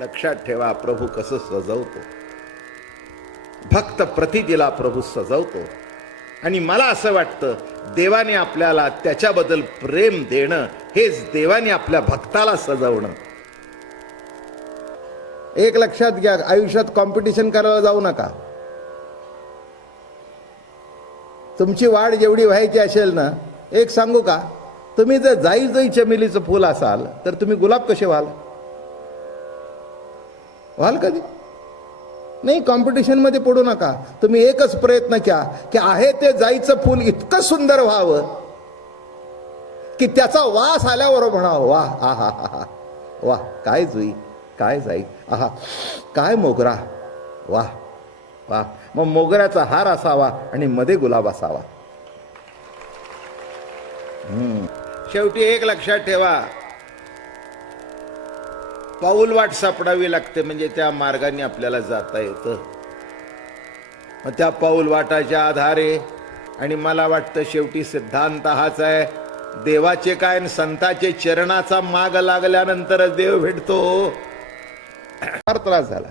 लक्षात ठेवा, प्रभू कसं सजवतो. भक्त प्रतितीला प्रभू सजवतो. आणि मला असं वाटतं, देवाने आपल्याला त्याच्याबद्दल प्रेम देणं हेच देवाने आपल्या भक्ताला सजवणं. एक लक्षात घ्या, आयुष्यात कॉम्पिटिशन करायला जाऊ नका. तुमची वाढ जेवढी व्हायची असेल ना, एक सांगू का, तुम्ही जर जाई चमेलीचं फुल असाल तर तुम्ही गुलाब कसे व्हाल? कधी नाही. कॉम्पिटिशन मध्ये पडू नका. तुम्ही एकच प्रयत्न घ्या की आहे ते जाईचं फुल इतकं सुंदर व्हावं की त्याचा वास आल्यावर म्हणावं, वा हा हा हा वा, काय जुई, काय जाई, आहा काय मोगरा, वा वा. मग मोगऱ्याचा हार असावा आणि मध्ये गुलाब असावा. शेवटी एक लक्षात ठेवा, पाऊलवाट सापडावी लागते, म्हणजे त्या मार्गाने आपल्याला जाता येतं. मग त्या पाऊलवाटाच्या आधारे, आणि मला वाटतं शेवटी सिद्धांत हाच आहे, देवाचे काय आणि संताचे चरणाचा माग लागल्यानंतरच देव भेटतो. फार त्रास झाला.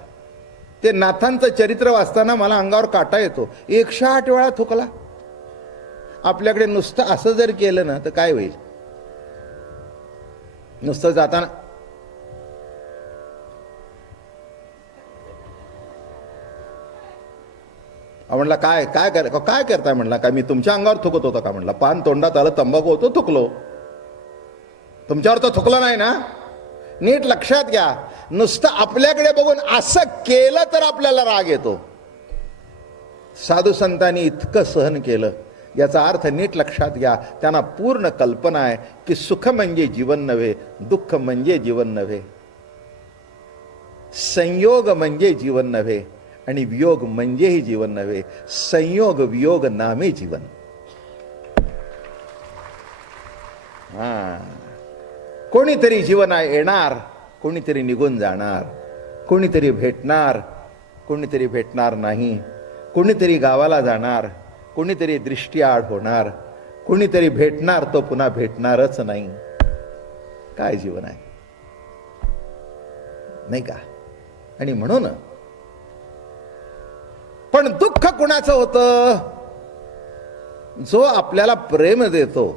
ते नाथांचं चरित्र वाचताना मला अंगावर काटा येतो. 108 वेळा थुकला. आपल्याकडे नुसतं असं जर केलं ना तर काय होईल? नुसतं जाताना म्हणला काय काय काय करताय म्हणला, काय मी तुमच्या अंगावर थुकत होतो का म्हणला? पान तोंडात आलं, तंबाखू होतो, थुकलो. तुमच्यावर तर थुकलं नाही ना. नीट लक्षात घ्या, नुसतं आपल्याकडे बघून असं केलं तर आपल्याला राग येतो. साधू संतांनी इतकं सहन केलं, याचा अर्थ नीट लक्षात घ्या, त्यांना पूर्ण कल्पना आहे की सुख म्हणजे जीवन नव्हे, दुःख म्हणजे जीवन नव्हे, संयोग म्हणजे जीवन नव्हे, आणि वियोग म्हणजेही जीवन नव्हे. संयोग वियोग नामे जीवन. कोणीतरी जीवन येणार, कोणीतरी निघून जाणार, कोणीतरी भेटणार, कोणीतरी भेटणार नाही, कोणीतरी गावाला जाणार, कोणीतरी दृष्टीआड होणार, कोणीतरी भेटणार तो पुन्हा भेटणारच नाही. काय जीवन आहे, नाही का? आणि म्हणून पण दुःख कुणाचं होतं? जो आपल्याला प्रेम देतो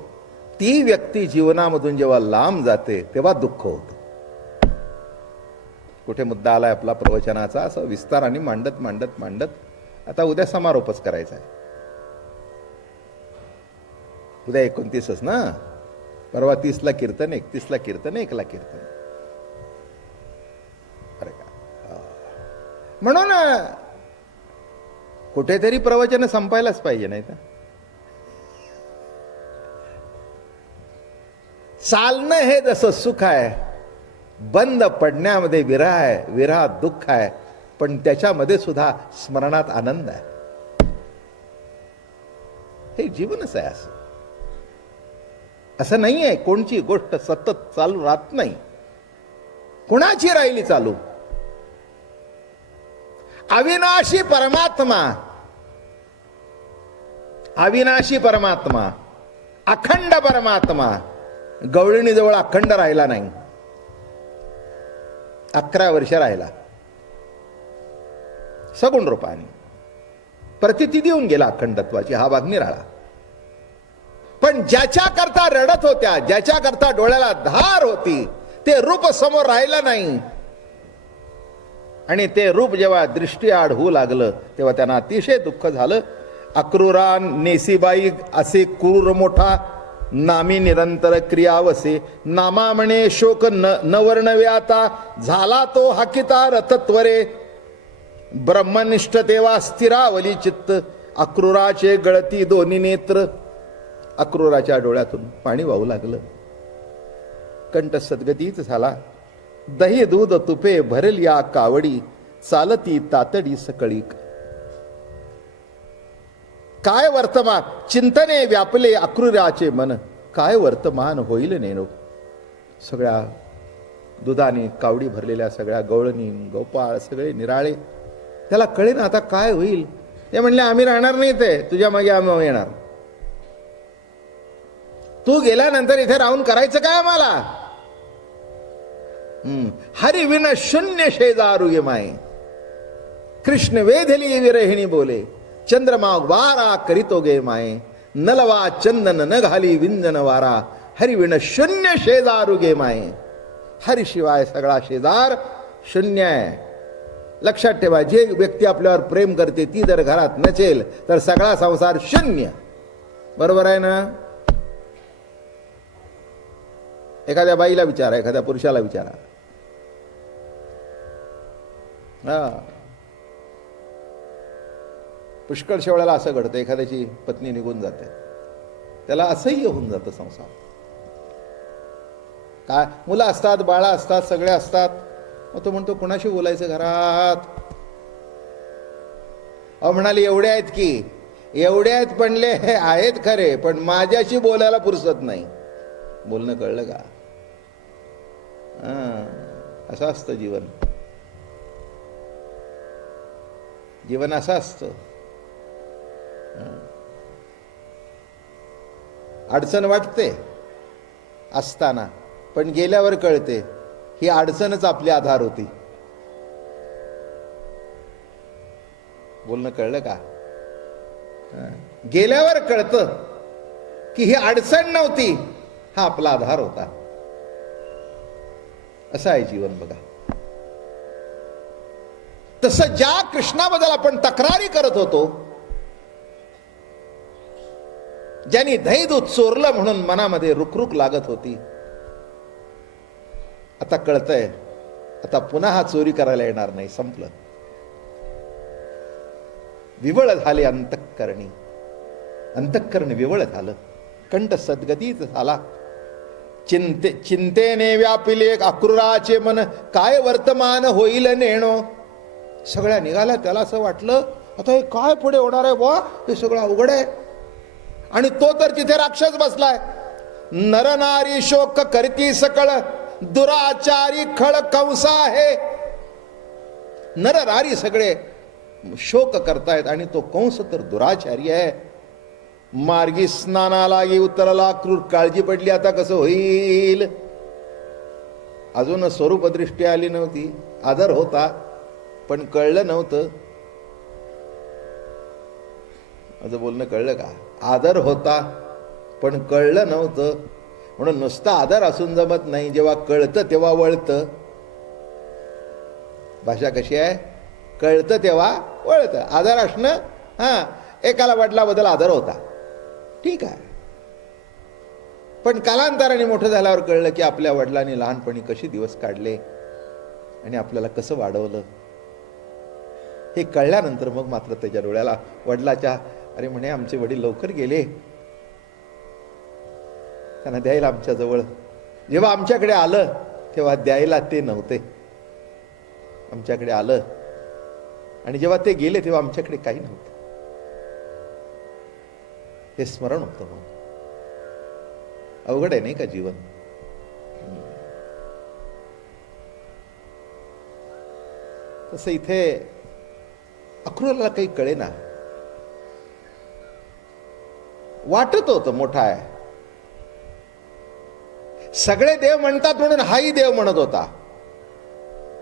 ती व्यक्ती जीवनामधून जेव्हा लांब जाते तेव्हा दुःख होतं. कुठे मुद्दा आलाय आपला प्रवचनाचा, असं विस्ताराने मांडत मांडत मांडत आता उद्या समारोपच करायचा आहे. उद्या 29च ना, परवा 30ला कीर्तन, 31ला कीर्तन, 1ला कीर्तन. अरे का, म्हणून कुठेतरी प्रवचन संपायलाच पाहिजे, नाही तर चालणं हे जसं सुख आहे, बंद पडण्यामध्ये विरह आहे, विरहात दुःख आहे, पण त्याच्यामध्ये सुद्धा स्मरणात आनंद आहे. हे जीवनच आहे. असं नाही आहे कोणची गोष्ट सतत चालू राहत नाही. कुणाची राहिली चालू? अविनाशी परमात्मा, अविनाशी परमात्मा, अखंड परमात्मा गवळणीजवळ अखंड राहिला नाही. 11 वर्ष राहिला सगुण रूपाने, प्रतिती देऊन गेला अखंडत्वाची. हा भाग निराळा. पण ज्याच्या करता रडत होत्या, ज्याच्या करता डोळ्याला धार होती, ते रूप समोर राहिलं नाही. आणि ते रूप जेव्हा दृष्टीआड होऊ लागलं तेव्हा त्यांना अतिशय दुःख झालं. अक्रूरा नेसीबाई असे क्रूर मोठा, नामी निरंतर क्रियावसे, नामा म्हणे शोक न वर्णवे आता, झाला तो हाकिता रथत्वरे, ब्रह्मनिष्ठ तेव्हा स्थिरावली चित्त, अक्रूराचे गळती दोन्ही नेत्र. अक्रूराच्या डोळ्यातून पाणी वाहू लागलं, कंठ सद्गतीच झाला. दही दूध तुपे भरेल या कावडी, चालती तातडी सकळीक. काय वर्तमान चिंतने व्यापले अक्रूराचे मन, काय वर्तमान होईल नेनो. सगळ्या दुधाने कावडी भरलेल्या सगळ्या गवळणी गोपाळ सगळे निराळे. त्याला कळेन आता काय होईल. ते म्हणले आम्ही राहणार नाही, ते तुझ्या मागे आम्ही येणार. तू गेल्यानंतर इथे राहून करायचं काय आम्हाला? हरि विन शून्य शेजारू ये माये, कृष्ण वेधली विरहिणी बोले, चंद्रमा वारा करीतो गे माये, नलवा चंदन न घाली विंजन वारा, हरि विन शून्य शेजारू गे माये. हरि शिवाय सगळा शेजार शून्य आहे. लक्षात ठेवा, जे व्यक्ती आपल्यावर प्रेम करते ती जर घरात नसेल तर सगळा संसार शून्य. बरोबर आहे ना? एखाद्या बाईला विचारा, एखाद्या पुरुषाला विचारा. पुष्कळशा वेळेला असं घडतं, एखाद्याची पत्नी निघून जाते, त्याला असह्य होऊन जातं संसार. काय, मुलं असतात, बाळा असतात, सगळे असतात, मग तो म्हणतो कुणाशी बोलायचं घरात. अहो म्हणाली एवढे आहेत की, एवढे आहेत म्हणले, हे आहेत खरे, पण माझ्याशी बोलायला फुरसत नाही. बोलणं कळलं का? असं असतं जीवन. जीवन असं असतं. अडचण वाटते असताना, पण गेल्यावर कळते ही अडचणच आपली आधार होती. बोलणं कळलं का? गेल्यावर कळतं की ही अडचण नव्हती, हा आपला आधार होता. असं आहे जीवन बघा. तसं ज्या कृष्णाबद्दल आपण तक्रारी करत होतो, ज्यांनी दही दूध चोरलं म्हणून मनामध्ये रुकरुक लागत होती, आता कळतंय आता पुन्हा हा चोरी करायला येणार नाही. संपलं. विवळ झाले अंतःकरणी, अंतःकरण विवळ झालं, कंठ सद्गतीत झाला. चिंतेने व्यापिले अक्रूराचे मन, काय वर्तमान होईल नेणो. सगळ्या निघाला. त्याला असं वाटलं आता हे काय पुढे होणार आहे बुवा, हे सगळं अवघड आहे. आणि तो तर तिथे राक्षस बसलाय. नरनारी शोक करती सकळ, दुराचारी खळ कंसा आहे. नरनारी सगळे शोक करतायत आणि तो कंस तर दुराचारी आहे. मार्गी स्नानाला उतरला क्रूर, काळजी पडली आता कसं होईल. अजून स्वरूपदृष्टी आली नव्हती, आदर होता पण कळलं नव्हतं. माझं बोलणं कळलं का? आदर होता पण कळलं नव्हतं. म्हणून नुसता आदर असून जमत नाही, जेव्हा कळतं तेव्हा वळतं. भाषा कशी आहे? कळतं तेव्हा वळतं. आदर असणं, एकाला वडिलाबद्दल आदर होता, ठीक आहे, पण कालांतराने मोठं झाल्यावर कळलं की आपल्या वडिलांनी लहानपणी कशी दिवस काढले आणि आपल्याला कसं वाढवलं. हे कळल्यानंतर मग मात्र त्याच्या डोळ्याला वडिलाच्या, अरे म्हणे आमचे वडील लवकर गेले, त्यांना द्यायला आमच्या जवळ, जेव्हा आमच्याकडे आलं तेव्हा द्यायला ते नव्हते. आमच्याकडे आलं आणि जेव्हा ते गेले तेव्हा आमच्याकडे काही नव्हतं. हे स्मरण होतं. मग अवघड आहे नाही का जीवन? तसं इथे अक्रूराला काही कळेना. वाटत होतं मोठा आहे, सगळे देव म्हणतात म्हणून हाही देव म्हणत होता,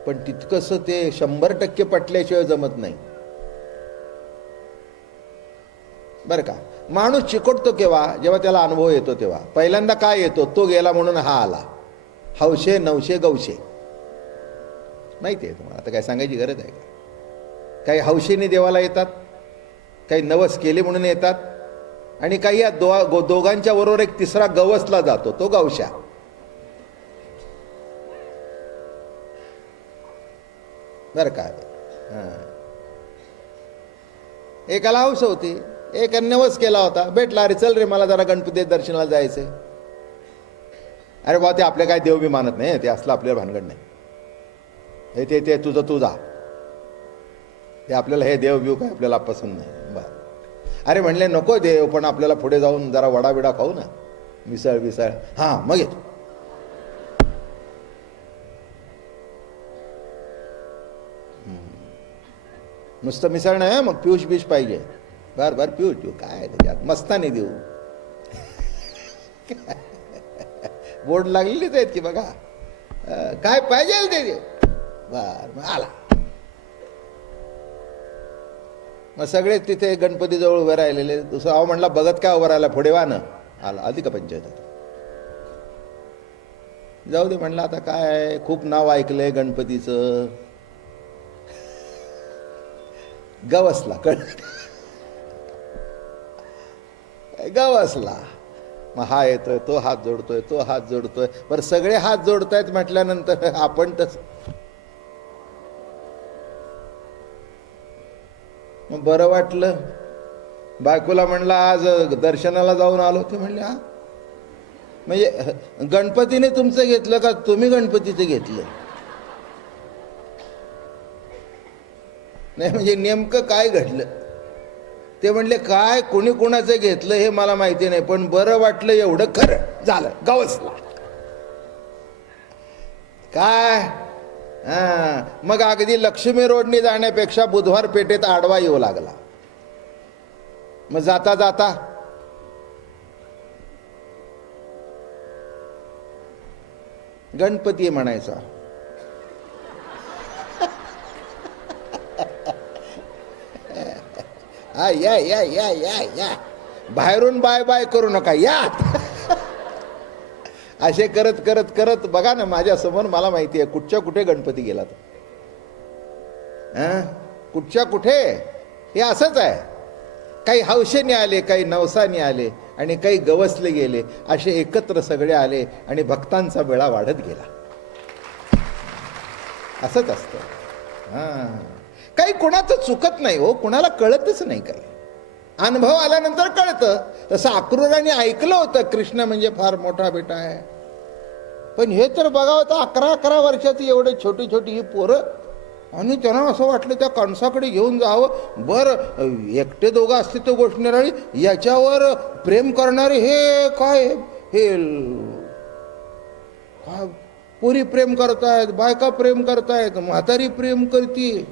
पण तितकंस ते 100% पटल्याशिवाय जमत नाही बरं का. माणूस चिकटतो केव्हा? जेव्हा त्याला अनुभव येतो तेव्हा. पहिल्यांदा काय येतो? तो गेला म्हणून हा आला. हौशे नवशे गवशे माहिती आहे तुम्हाला, आता काय सांगायची गरज आहे का? काही हौशेने देवाला येतात, काही नवस केले म्हणून येतात, आणि काही या दोघांच्या बरोबर एक तिसरा गवसला जातो, तो गवशा. बरं काय, एकाला हौस होती, एक नवस केला होता, भेटला, अरे चल रे मला जरा गणपती दर्शनाला जायचंय. अरे बा ते आपले काय देव बी मानत नाही, ते असलं आपल्याला भानगड नाही, हे ते तुझं तू जा, ते आपल्याला हे देव बिव काय आपल्याला पसंत नाही. बर, अरे म्हणले नको देव, पण आपल्याला पुढे जाऊन जरा वडा बिडा खाऊ ना, मिसळ बिसळ, हां मग येतो. नुसतं मिसळ नाही, मग पियूष बीश पाहिजे. बर बर पिऊ पिऊ, काय त्याच्यात मस्तानी देऊ. बोर्ड लागलेलीच आहेत की बघा. काय पाहिजे ते दे. बर मग आला. मग सगळे तिथे गणपतीजवळ उभे राहिलेले. दुसरा अहो म्हणला बघत काय उभं राहिला, पुढे वा ना. आला. आधी का पंचायत आता जाऊ दे म्हणलं. आता काय खूप नाव ऐकलंय गणपतीचं. गवसला गवसला. मग हा येतोय, तो हात जोडतोय, तो हात जोडतोय. बरं सगळे हात जोडतायत म्हटल्यानंतर आपण तस मग बरं वाटलं. बायकोला म्हणला आज दर्शनाला जाऊन आलो. ते म्हणले हा म्हणजे गणपतीने तुमचं घेतलं का तुम्ही गणपतीचं घेतलं? नाही म्हणजे नेमकं काय घडलं? ते म्हणले काय कोणी कोणाचं घेतलं हे मला माहिती नाही, पण बरं वाटलं एवढं खरं झालं. गवसला काय. मग अगदी लक्ष्मी रोडनी जाण्यापेक्षा बुधवार पेठेत आडवा येऊ लागला. मग जाता जाता गणपती म्हणायचा. या या या या या बाहेरून बाय बाय करू नका या. असे करत करत करत बघा ना माझ्या समोर, मला माहिती आहे कुठच्या कुठे गणपती गेला तो. कुठच्या कुठे हे असंच आहे. काही हौशेने आले, काही नवसाने आले आणि काही गवसले गेले. असे एकत्र सगळे आले आणि भक्तांचा वेळा वाढत गेला. असंच असतं. काही कुणाचं चुकत नाही हो, कुणाला कळतच नाही. काही अनुभव आल्यानंतर कळतं. तसं अक्रूराने ऐकलं होतं कृष्ण म्हणजे फार मोठा बेटा आहे. पण हे तर बघावं तर 11-11 वर्षाची एवढे छोटी छोटी ही पोरं, आणि त्यांना असं वाटलं त्या कणसाकडे घेऊन जावं. बरं एकटे दोघं असते तर गोष्ट निराळी, याच्यावर प्रेम करणारे हे काय, हे काय पोरी प्रेम करतायत, बायका प्रेम करतायत, म्हातारी प्रेम करती,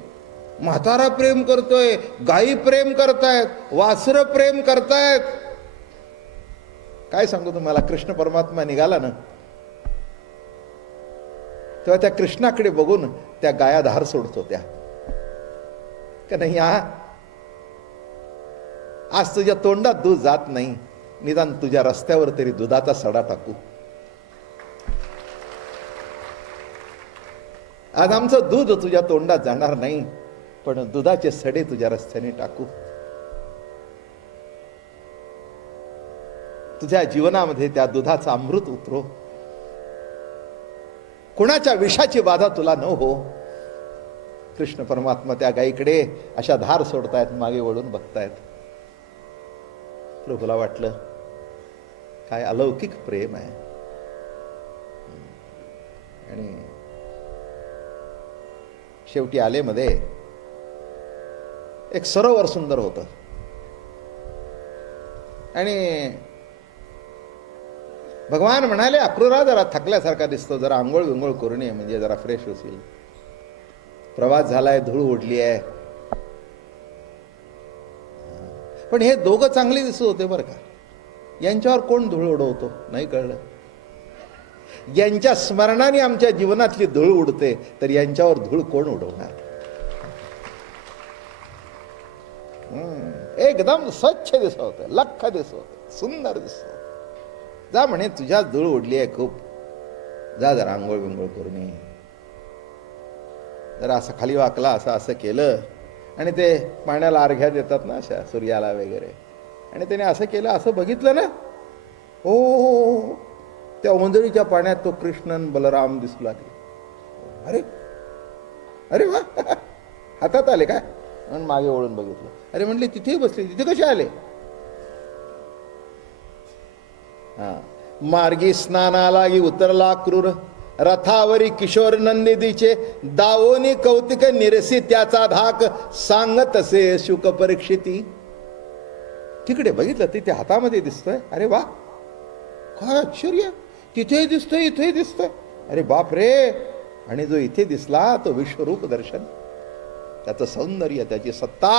म्हातारा प्रेम करतोय, गाई प्रेम करतायत, वासरं प्रेम करतायत. काय सांगू तुम्हाला. कृष्ण परमात्मा निघाला ना तेव्हा त्या कृष्णाकडे बघून त्या गाया धार सोडत होत्या का नाही. आज तुझ्या तोंडात दूध जात नाही, निदान तुझ्या रस्त्यावर तरी दुधाचा सडा टाकू. आज आमचं दूध तुझ्या तोंडात जाणार नाही, पण दुधाचे सडे तुझ्या रस्त्याने टाकू. तुझ्या जीवनामध्ये त्या दुधाचा अमृत उतरो. कुणाच्या विषाची बाधा तुला न हो. कृष्ण परमात्मा त्या गाईकडे अशा धार सोडतायत, मागे वळून बघतायत. प्रभूला वाटलं काय अलौकिक प्रेम आहे. आणि शेवटी आले मध्ये एक सरोवर सुंदर होतं आणि भगवान म्हणाले अक्रूरा जरा थकल्यासारखा दिसतो, जरा आंघोळ विंघोळ करून ये, म्हणजे जरा फ्रेश होशील. प्रवास झालाय, धूळ उडली आहे. पण हे दोघं चांगले दिसत होते बरं का. यांच्यावर कोण धूळ उडवतो नाही कळलं. यांच्या स्मरणाने आमच्या जीवनातली धूळ उडते, तर यांच्यावर धूळ कोण उडवणार. एकदम स्वच्छ दिसत होतं, लख्ख दिसत होतं, सुंदर दिसत होतं. जा म्हणे तुझ्या धूळ उडली आहे खूप, जा जरा आंघोळ बिंघोळ करून ये. जरा असं खाली वाकला, असं असं केलं आणि ते पाण्याला अर्घ्या देतात ना अशा सूर्याला वगैरे, आणि त्याने असं केलं, असं बघितलं ना, हो त्या ओंजळीच्या पाण्यात तो कृष्णन बलराम दिसू लागले. अरे अरे वा, हातात आले काय. म्हणून मागे वळून बघितलं. अरे म्हणले तिथे बसले, तिथे कसे आले. मार्गी स्नानाला उतरला क्रूर, रथावरी किशोर नंदिदीचे, दावोनी कौतिक निरसी त्याचा धाक, सांगत असे शुक परीक्षिती. तिकडे बघितलं तिथे हातामध्ये दिसतंय. अरे वा काय आश्चर्य, तिथेही दिसतंय इथेही दिसतंय. अरे बाप रे. आणि जो इथे दिसला तो विश्वरूप दर्शन, त्याचं सौंदर्य, त्याची सत्ता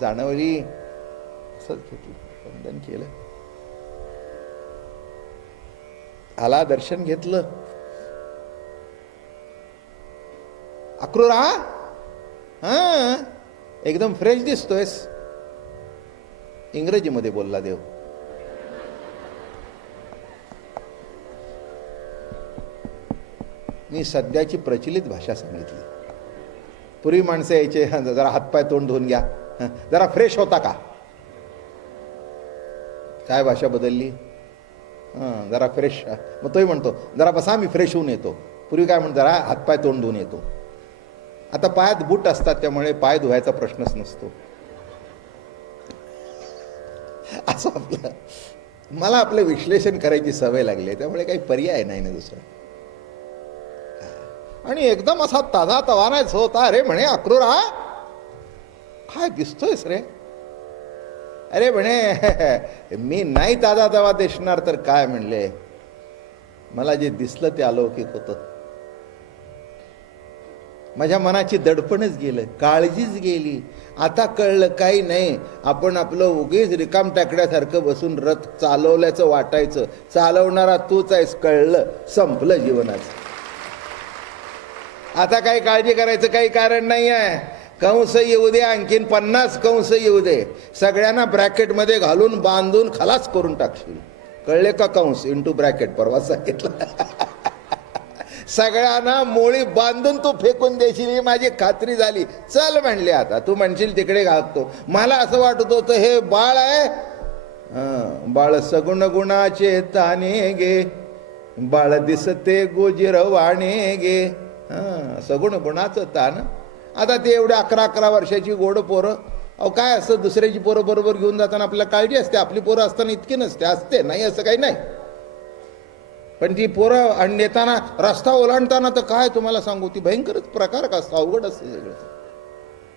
जाणवली. असंच घेतलं, वंदन केलं, आला, दर्शन घेतलं. अक्रूरा, हा एकदम फ्रेश दिसतोयस. इंग्रजीमध्ये बोलला देव. मी सध्याची प्रचलित भाषा सांगितली. पूर्वी माणसं यायचे, जरा हातपाय तोंड धुवून घ्या, जरा फ्रेश होता का. काय भाषा बदलली. जरा फ्रेश. मग तोही म्हणतो जरा बसा मी फ्रेश होऊन येतो. पूर्वी काय म्हणतो, जरा हातपाय तोंड धुवून येतो. आता पायात बूट असतात त्यामुळे पाय धुवायचा प्रश्नच नसतो. असं आपलं, मला आपलं विश्लेषण करायची सवय लागली आहे, त्यामुळे काही पर्याय नाही ना दुसरा. आणि एकदम असा ताजा तवानाच होता. अरे म्हणे अक्रूरा काय दिसतोयस रे. अरे म्हणे मी नाही ताजा तवा दिसणार तर काय म्हणले, मला जे दिसलं ते अलौकिक होतं. माझ्या मनाची दडपणच गेलं, काळजीच गेली. आता कळलं काही नाही, आपण आपलं उगीच रिकाम टाकड्यासारखं बसून रथ चालवल्याचं वाटायचं. चालवणारा तूच आहेस, कळलं, संपलं जीवनाचं. आता काही काळजी करायचं काही कारण नाही आहे. कंस येऊ दे, आणखीन 50 कंस येऊ दे, सगळ्यांना ब्रॅकेटमध्ये घालून बांधून खलास करून टाकशील. कळले का. कंस इंटू ब्रॅकेट परवा सांगितलं. सगळ्यांना मोळी बांधून तू फेकून देशील ही माझी खात्री झाली. चल म्हणले, आता तू म्हणशील तिकडे घालतो. मला असं वाटत होतं हे बाळ आहे, बाळ सगुण गुणाचे ताने गे, बाळ दिसते गोजिरवाणे गे. सगुण गुणाचं तान. आता ते एवढे 11-11 वर्षाची गोड पोरं. अहो काय असतं, दुसऱ्याची पोरं बरोबर घेऊन जाताना आपल्याला काळजी असते. आपली पोरं असताना इतकी नसते. असते नाही असं काही नाही, पण ती पोरं आणि नेताना रस्ता ओलांडताना तर काय तुम्हाला सांगू, ती भयंकरच प्रकार का असतो, अवघड असतं सगळं.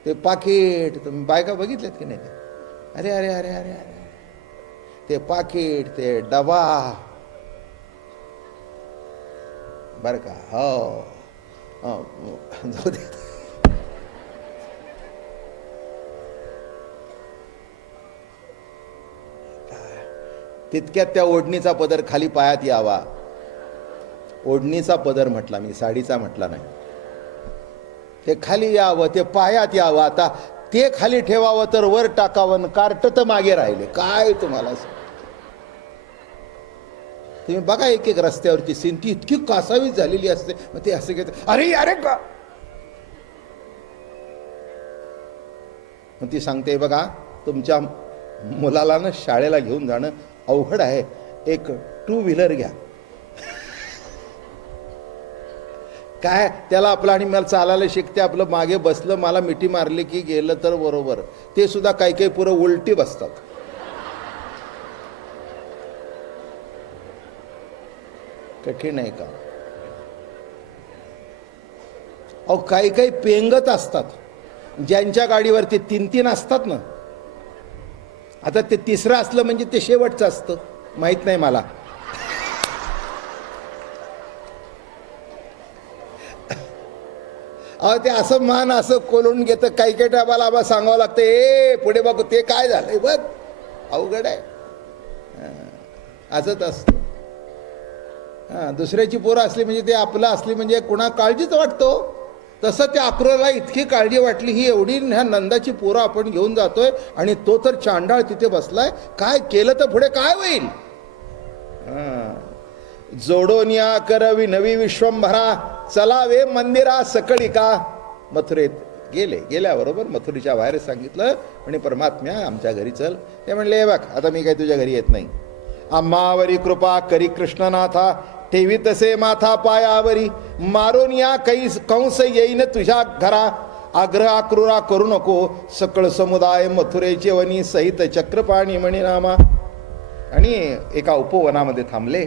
ते पाकिट तुम्ही बायका बघितल्यात की नाही. अरे अरे अरे अरे अरे, ते पाकिट, ते डबा, बर का. हो जाऊ दे. तितक्यात त्या ओढणीचा पदर खाली पायात यावा. ओढणीचा पदर म्हटला मी, साडीचा म्हटला नाही. ते खाली यावं, ते पायात यावं. आता ते खाली ठेवावं तर वर टाकावं, कार्ट तर मागे राहिले. काय तुम्हाला तुम्ही बघा, एक एक रस्त्यावरची सीन ती इतकी कासावीस झालेली असते. मग ते असं घेत, अरे अरे का. मग ती सांगते, बघा तुमच्या मुलाला ना शाळेला घेऊन जाणं अवघड आहे, एक 2 व्हीलर घ्या. काय त्याला आपलं, आणि मला चालायला शिकते, आपलं मागे बसलं, मला मिठी मारली की गेलं तर बरोबर. ते सुद्धा काही काही पुरं उलटी बसतात. कठीण आहे का. अहो काही काही पेंगत असतात, ज्यांच्या गाडीवरती 3-3 असतात ना. आता ते तिसरं असलं म्हणजे ते शेवटचं असतं, माहित नाही मला. अहो ते असं मान असं कोलून घेतं, काही काही टायमाला आम्हाला सांगावं लागतं, ए पुढे बघू ते काय झालंय बघ. अवघड आहे. असंच असतं. दुसऱ्याची पोरं असली म्हणजे ते आपलं असली म्हणजे कुणा काळजीच वाटतो. तसं त्या अक्रूराला इतकी काळजी वाटली. ही एवढी ह्या नंदाची पोरं आपण घेऊन जातोय आणि तो तर चांडाळ तिथे बसलाय. काय केलं तर पुढे काय होईल. जोडोनिया करवी नवी विश्वंभरा, चलावे मंदिरा सकळिका. मथुरेत गेल्याबरोबर मथुरेच्या बाहेर सांगितलं, म्हणे परमात्म्या आमच्या घरी चल. ते म्हणले, बघ आता मी काही तुझ्या घरी येत नाही. आम्हावरी कृपा करी कृष्णनाथा, ठेवी तसे माथा पायावरी, मारून या कंस येईन तुझ्या घरा. आग्रह अक्रूरा करू नको, सकळ समुदाय मथुरेचे वनी, सहित चक्रपाणी मणिनामा. आणि एका उपवनामध्ये थांबले,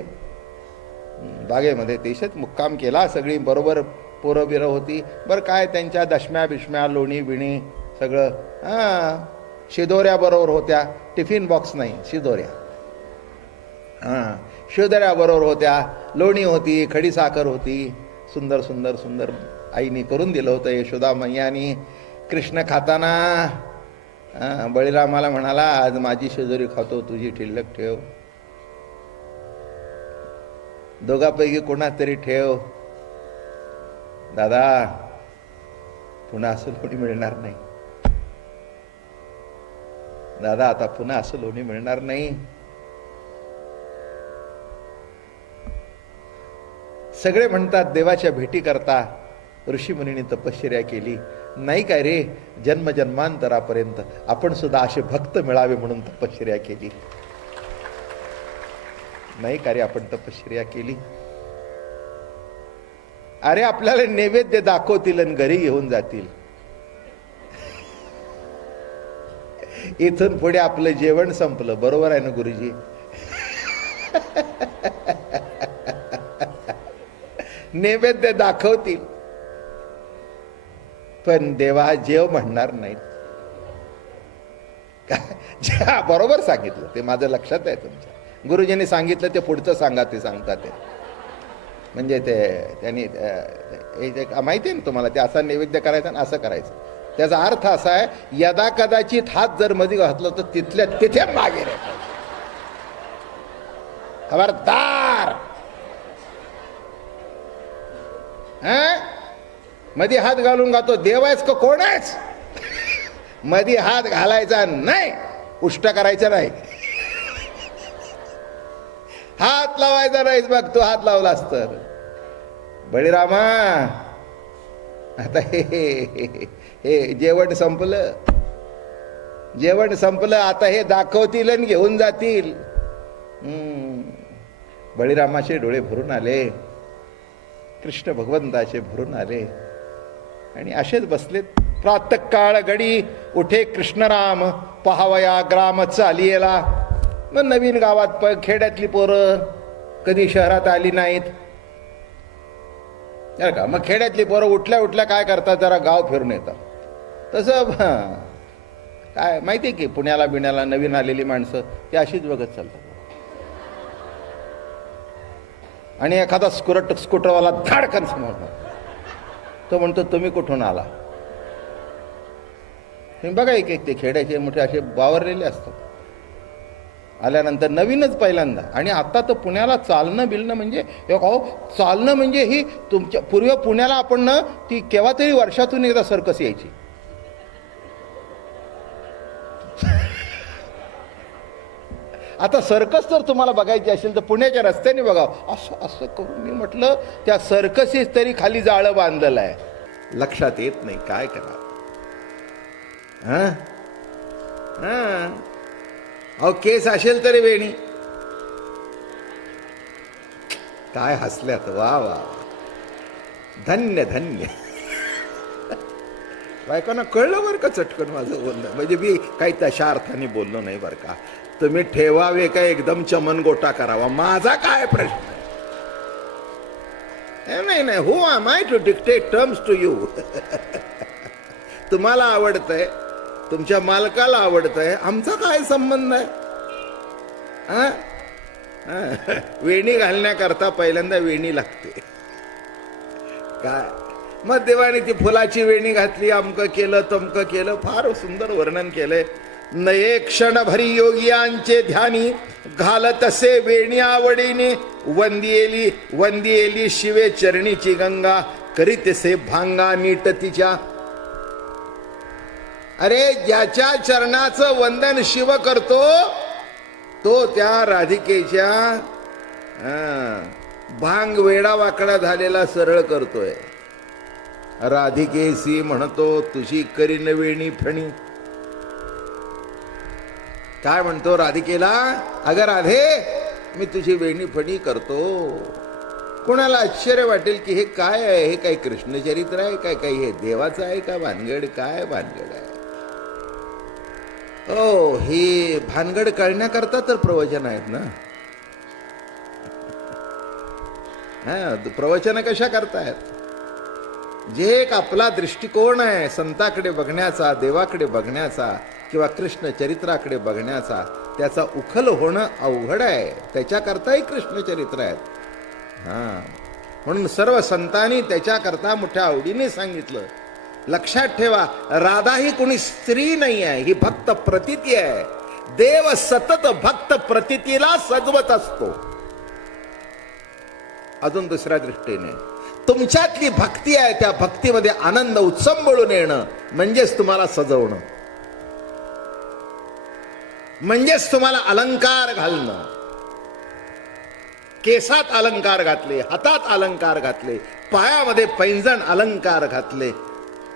बागेमध्ये. देशात मुक्काम केला. सगळी बरोबर पोरं बिरं होती. बरं काय त्यांच्या दशम्या बिशम्या, लोणी बिणी सगळं. शिदोऱ्या बरोबर होत्या. टिफिन बॉक्स नाही, शिदोऱ्या. शिदोऱ्या बरोबर होत्या. लोणी होती, खडीसाखर होती. सुंदर सुंदर सुंदर आईने करून दिलं होतं यशोदा मैयानी. कृष्ण खाताना बळीरामाला म्हणाला, आज माझी शिदोरी खातो, तुझी शिल्लक ठेव. दोघांपैकी कोणा तरी ठेव दादा. पुन्हा असं लोणी मिळणार नाही दादा, आता पुन्हा असं लोणी मिळणार नाही. सगळे म्हणतात देवाच्या भेटी करता ऋषीमुनींनी तपश्चर्या केली. नाही काय रे, जन्मजन्मांतरापर्यंत आपण सुद्धा असे भक्त मिळावे म्हणून तपश्चर्या केली. नाही का रे, आपण तपश्चर्या केली. अरे आपल्याला नैवेद्य दाखवतील आणि घरी घेऊन जातील. इथून पुढे आपलं जेवण संपलं. बरोबर आहे ना गुरुजी? नैवेद्य दाखवतील पण देवा जेव म्हणणार नाहीत. बरोबर सांगितलं ते, माझं लक्षात आहे तुमच्या. गुरुजींनी सांगितलं ते पुढचं सांगा, ते सांगतात ते. म्हणजे ते त्यांनी माहिती आहे ना तुम्हाला, ते असा नैवेद्य करायचा आणि असं करायचं. त्याचा अर्थ असा आहे, यदा कदाचित हात जर मध्ये घातला तर तिथल्या तिथे मागे रे, खबरदार. मध्ये हात घालून गातो, देव आहेस का कोण आहेस? मध्ये हात घालायचा नाही, उष्ट करायचं नाही, हात लावायचा नाहीच. बघ तू हात लावलास तर बळीरामा, आता हे जेवण संपलं, जेवण संपलं. आता हे दाखवतील आणि घेऊन जातील. बळीरामाचे डोळे भरून आले, कृष्ण भगवंताचे भरून आले आणि असेच बसलेत. प्रातःकाळ घडी उठे कृष्णराम, पहावया ग्राम चालियेला. मग नवीन गावात खेड्यातली पोरं कधी शहरात आली नाहीत का, मग खेड्यातली पोरं उठल्या उठल्या काय करतात, जरा गाव फिरून येतात. तसं काय माहिती आहे की पुण्याला बिण्याला नवीन आलेली माणसं ती अशीच बघत चालतात. आणि एखादा स्कूटरवाला धाडकन समोर, तो म्हणतो तुम्ही कुठून आला? तुम्ही बघा, एक एक ते खेड्याचे मोठे असे बावरलेले असतात. आल्यानंतर नवीनच पहिल्यांदा. आणि आता तर पुण्याला चालणं बिलणं म्हणजे चालणं म्हणजे ही तुमच्या पूर्वी पुण्याला आपण ना ती केव्हा तरी वर्षातून एकदा सर्कस यायची. आता सर्कस जर तुम्हाला बघायची असेल तर पुण्याच्या रस्त्याने बघावं. असं असं करून मी म्हटलं त्या सर्कसीस तरी खाली जाळं बांधलेलं आहे. लक्षात येत नाही काय करा. अहो केस असेल तरी वेणी. काय हसल्यात, वा वा, धन्य धन्य. बायकांना कळलं बरं का चटकन माझं बोलणं. म्हणजे मी काही तशा अर्थाने बोललो नाही बरं का. तुम्ही ठेवावे का एकदम चमन गोटा करावा, माझा काय प्रश्न आहे. नाही नाही, who am I to dictate terms to you. तुम्हाला आवडतंय, तुमच्या मालकाला आवडतंय, आमचा काय संबंध आहे? वेणी घालण्याकरता पहिल्यांदा वेणी लागते काय. मग देवाने ती फुलाची वेणी घातली, अमकं केलं तमकं केलं, फार सुंदर वर्णन केलंय. नये क्षणभरी योगियांचे ध्यानी, घालतसे वेणी आवडीने, वंदियेली वंदियेली शिवे चरणीची गंगा, करीतसे भांगा नीट तिच्या. अरे ज्याच्या चरणाचं वंदन शिव करतो तो त्या राधिकेच्या भांग वेडा वाकडा झालेला सरळ करतोय. राधिकेसी म्हणतो तुझी करीन वेणी फणी. काय म्हणतो राधिकेला? अगं राधे, मी तुझी वेणी फणी करतो. कोणाला आश्चर्य वाटेल की हे काय आहे, हे काय कृष्णचरित्र आहे काय, काही हे देवाचं आहे का भानगड, काय भानगड आहे? ओ, ही भानगड कळण्याकरता तर प्रवचन आहेत ना. प्रवचन कशा करतायत? जे एक आपला दृष्टिकोन आहे संताकडे बघण्याचा, देवाकडे बघण्याचा किंवा कृष्ण चरित्राकडे बघण्याचा, त्याचा उखल होणं अवघड आहे. त्याच्याकरताही कृष्ण चरित्र आहेत. म्हणून सर्व संतांनी त्याच्याकरता मोठ्या आवडीने सांगितलं. लक्षात ठेवा, राधा ही कोणी स्त्री नाही आहे, ही भक्त प्रतीती आहे. देव सतत भक्त प्रतीतीला सजवत असतो. अजून दुसऱ्या दृष्टीने तुमच्यातली भक्ती आहे, त्या भक्तीमध्ये आनंद उत्संबळून येणं म्हणजेच तुम्हाला सजवणं, म्हणजेच तुम्हाला अलंकार घालणं. केसात अलंकार घातले, हातात अलंकार घातले, पायामध्ये पैंजण अलंकार घातले.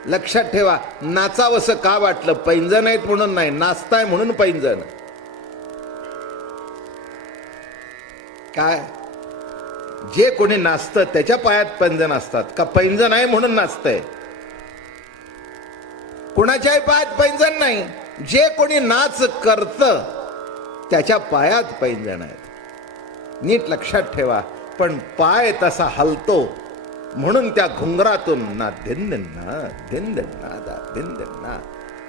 लक्षात ठेवा, नाचावंसं का वाटलं? पैंजण आहेत म्हणून नाही, नाचताय म्हणून पैंजण. काय जे कोणी नाचतं त्याच्या पायात पैंजण असतात का? पैंजण आहे म्हणून नाचतंय? कुणाच्याही पायात पैंजण नाही. जे कोणी नाच करतं त्याच्या पायात पैंजण आहेत. नीट लक्षात ठेवा. पण पाय तसा हलतो म्हणून त्या घुंगरातून ना दिन दिन ना दिन दिन ना दा दिन दिन ना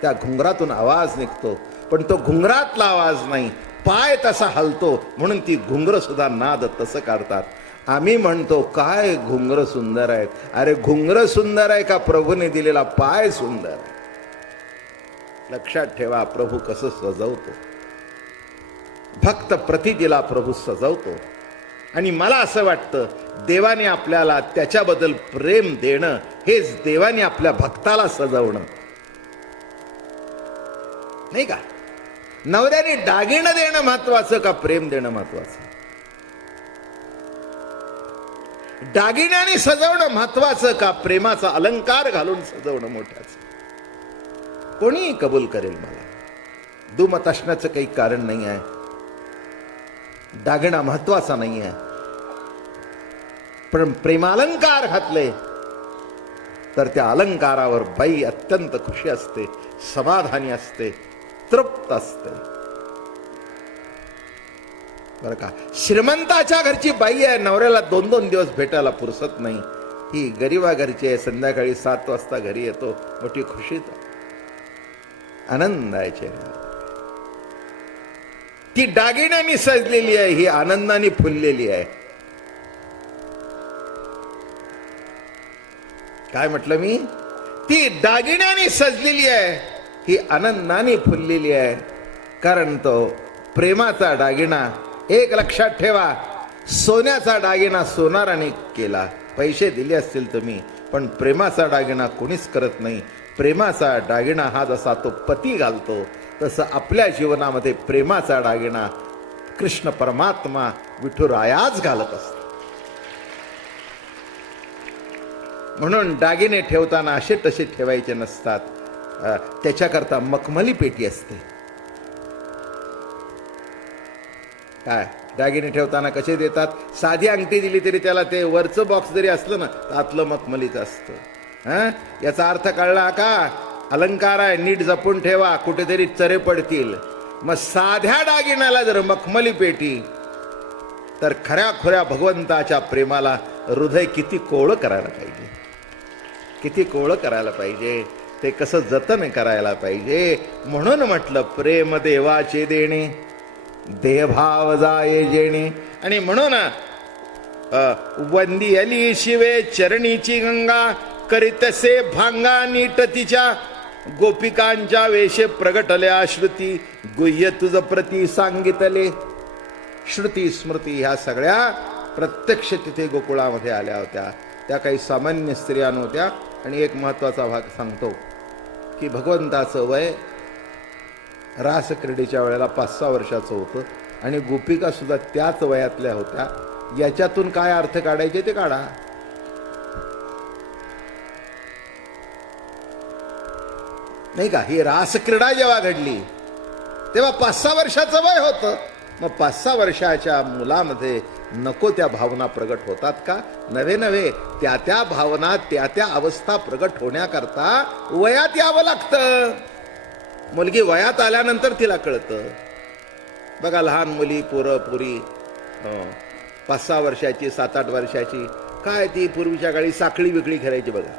त्या घुंगरातून आवाज निघतो. पण तो घुंगरातला आवाज नाही, पाय तसा हलतो म्हणून ती घुंगर सुद्धा नाद तसं काढतात. आम्ही म्हणतो काय घुंगर सुंदर आहेत. अरे घुंगर सुंदर आहे का प्रभूने दिलेला पाय सुंदर आहे? लक्षात ठेवा, प्रभू कसं सजवतो. भक्त प्रतिदिला प्रभू सजवतो. आणि मला असं वाटतं देवाने आपल्याला त्याच्याबद्दल प्रेम देणं हेच देवाने आपल्या भक्ताला सजवणं, नाही का? नवऱ्याने दागिनं देणं महत्वाचं का प्रेम देणं महत्वाचं? दागिन्याने सजवणं महत्वाचं का प्रेमाचा अलंकार घालून सजवणं मोठ्याचं? कोणीही कबूल करेल मला, दुमत असण्याचं काही कारण नाही आहे. दागिना महत्वाचा नाही आहे, पण प्रेमालंकार घातले तर त्या अलंकारावर बाई अत्यंत खुशी असते, समाधानी असते, तृप्त असते. बरं का? श्रीमंताच्या घरची बाई आहे, नवऱ्याला 2-2 दिवस भेटायला फुरसत नाही. ही गरीबा घरची आहे, संध्याकाळी 7 वाजता घरी येतो, मोठी खुशीत आनंद आहे चेहऱ्यावर. ती दागिन्याने सजलेली आहे, ही आनंदाने फुललेली आहे. काय म्हटलं मी? ती दागिन्याने सजलेली आहे, ही आनंदाने फुललेली आहे. कारण तो प्रेमाचा दागिना, एक लक्षात ठेवा, सोन्याचा दागिना सोनाराने केला, पैसे दिले असतील तुम्ही, पण प्रेमाचा दागिना कोणीच करत नाही. प्रेमाचा दागिना हा जसा तो पती घालतो, तसं आपल्या जीवनामध्ये प्रेमाचा दागिना कृष्ण परमात्मा विठुरायाच घालत असतो. म्हणून दागिने ठेवताना असे तसे ठेवायचे नसतात. त्याच्याकरता मखमली पेटी असते. काय दागिने ठेवताना कसे देतात? साधी अंगठी दिली तरी त्याला ते वरचं बॉक्स जरी असलं ना, आतलं मखमलीचं असतं. याचा अर्थ कळला का? अलंकार आहे, नीट जपून ठेवा, कुठेतरी चरे पडतील. मग साध्या दागिन्याला जर मखमली पेटी, तर खऱ्या खुऱ्या भगवंताच्या प्रेमाला हृदय किती कोवळं करायला पाहिजे, किती कोवळं करायला पाहिजे, ते कसं जतन करायला पाहिजे. म्हणून म्हटलं प्रेम देवाचे देणे, देहभाव जाये जेणे. आणि म्हणून वंदी अली शिवे चरणीची गंगा, करीतसे भांगा नीट तिच्या, गोपिकांच्या वेशे प्रगटल्या श्रुती, गुह्य तुझ प्रती सांगितले. श्रुती स्मृती ह्या सगळ्या प्रत्यक्ष तिथे गोकुळामध्ये आल्या होत्या. त्या काही सामान्य स्त्रिया नव्हत्या. आणि एक महत्वाचा भाग सांगतो की भगवंताचं वय रासक्रीडेच्या वेळेला 5-6 वर्षाचं होतं आणि गोपिका सुद्धा त्याच वयातल्या होत्या. याच्यातून काय अर्थ काढायचे ते काढा. नाही का? ही रासक्रीडा जेव्हा घडली तेव्हा 5-6 वर्षाचं वय होतं. मग 5-6 वर्षाच्या मुलामध्ये नको त्या भावना प्रगट होतात का? नव्हे, त्या भावना त्या अवस्था प्रगट होण्याकरता वयात यावं लागतं. मुलगी वयात आल्यानंतर तिला कळतं. बघा, लहान मुली, पोरं पुरी 5-6 वर्षाची, 7-8 वर्षाची, काय ती पूर्वीच्या काळी साखळी विकळी खेळायची बघा.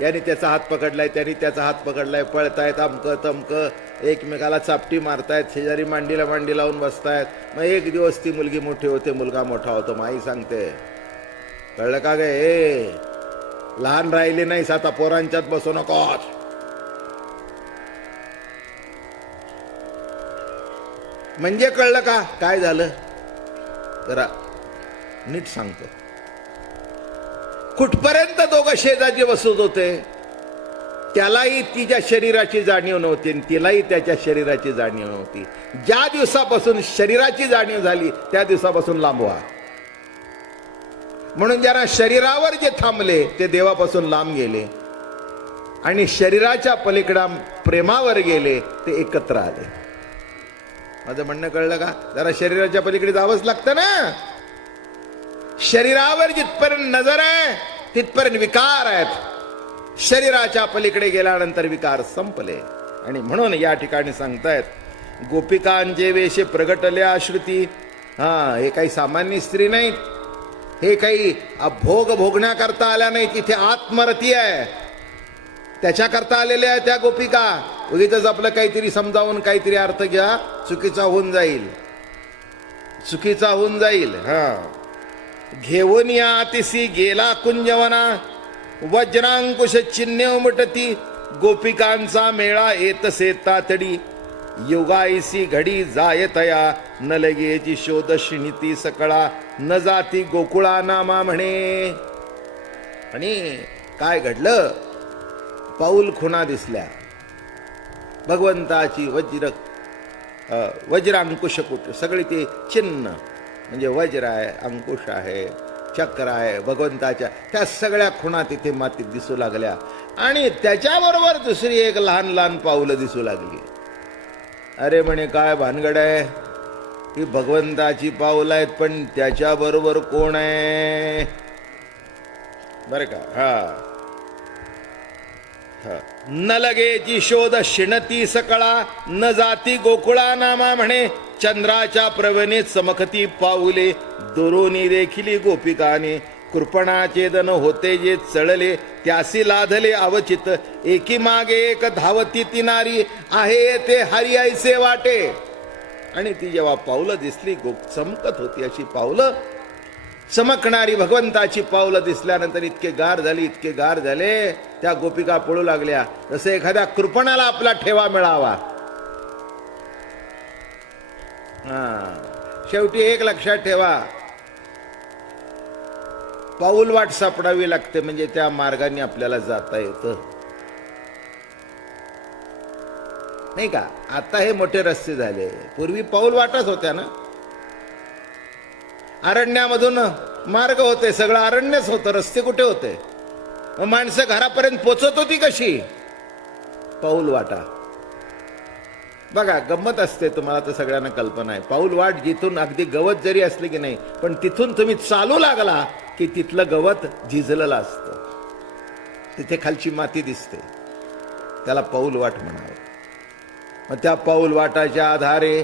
याने त्याचा हात पकडलाय, त्याने त्याचा हात पकडलाय, पळतायत, अमकं तमकं, एकमेकाला चापटी मारतायत, शेजारी मांडीला मांडी लावून बसतायत. मग एक दिवस ती मुलगी मोठी होते, मुलगा मोठा होतो. मग आई सांगते, कळलं का गे, लहान राहिले नाहीस आता, पोरांच्यात बसू नकोस. म्हणजे कळलं का काय झालं? जरा नीट सांगतो. कुठपर्यंत दोघं शेजारी बसत होते, त्यालाही तिच्या शरीराची जाणीव नव्हती आणि तिलाही त्याच्या शरीराची जाणीव नव्हती. ज्या दिवसापासून शरीराची जाणीव झाली त्या दिवसापासून लांब व्हा. म्हणून ज्यांना शरीरावर जे थांबले ते देवापासून लांब गेले आणि शरीराच्या पलीकडे प्रेमावर गेले ते एकत्र आले. माझं म्हणणं कळलं का? जरा शरीराच्या पलीकडे जावंच लागतं ना. शरीरावर जिथपर्यंत नजर आहे तिथपर्यंत विकार आहेत. शरीराच्या पलीकडे गेल्यानंतर विकार संपले. आणि म्हणून या ठिकाणी सांगतायत, गोपिकांचे वेशे प्रगटल्या श्रुती. हे काही सामान्य स्त्री नाहीत, हे काही भोग भोगण्याकरता आल्या नाही, तिथे आत्मरती आहे त्याच्याकरता आलेल्या आहे त्या गोपिका. उगीच आपलं काहीतरी समजावून काहीतरी अर्थ घ्या, चुकीचा होऊन जाईल, चुकीचा होऊन जाईल. घेऊन या तिसी गेला कुंजवना, वज्रांकुश चिन्हे उमटती, गोपिकांचा मेळा येतसे तातडी, युगाईसी घडी जायतया, न लगेची शोध शिणिती सकळा, न जाती गोकुळा नामा म्हणे. आणि काय घडलं? पाऊल खुणा दिसल्या. भगवंताची वज्रांकुशकुट सगळी ते चिन्ह, म्हणजे वज्र आहे, अंकुश आहे, चक्र आहे, भगवंताच्या त्या सगळ्या खुणा तिथे मातीत दिसू लागल्या. आणि त्याच्याबरोबर दुसरी एक लहान लहान पाऊलं दिसू लागली. अरे म्हणे काय भानगड आहे? ही भगवंताची पाऊल आहेत, पण त्याच्याबरोबर कोण आहे बरं का? न लगेची शोध शिणती सकळा, न जाती गोकुळा नामा म्हणे, चंद्राच्या प्रवणेत चमकती पाऊले, दुरोनी देखिली गोपिकाने, कृपणाचे दन होते जे चळले, त्यासी लाधले अवचित, एकी मागे एक धावती ती नारी, आहे ते हरी ऐसे वाटे. आणि ती जेव्हा पावलं दिसली, चमकत होती अशी पावलं, चमकणारी भगवंताची पावलं दिसल्यानंतर इतके गार झाली, इतके गार झाले, त्या गोपिका पळू लागल्या जसे एखाद्या कृपणाला आपला ठेवा मिळावा. शेवटी एक लक्षात ठेवा, पाऊल वाट सापडावी लागते, म्हणजे त्या मार्गाने आपल्याला जाता येतं, नाही का? आता हे मोठे रस्ते झाले, पूर्वी पाऊल वाटच होत्या ना. अरण्यामधून मार्ग होते, सगळं अरण्यच होतं, रस्ते कुठे होते? माणसं घरापर्यंत पोचत होती कशी? पाऊल वाटा. बघा गंमत असते, तुम्हाला तर सगळ्यांना कल्पना आहे. पाऊल वाट जिथून अगदी गवत जरी असले की नाही, पण तिथून तुम्ही चालू लागला की तिथलं गवत झिजलेलं असतं, तिथे खालची माती दिसते, त्याला पाऊल वाट म्हणावं. मग त्या पाऊल वाटाच्या आधारे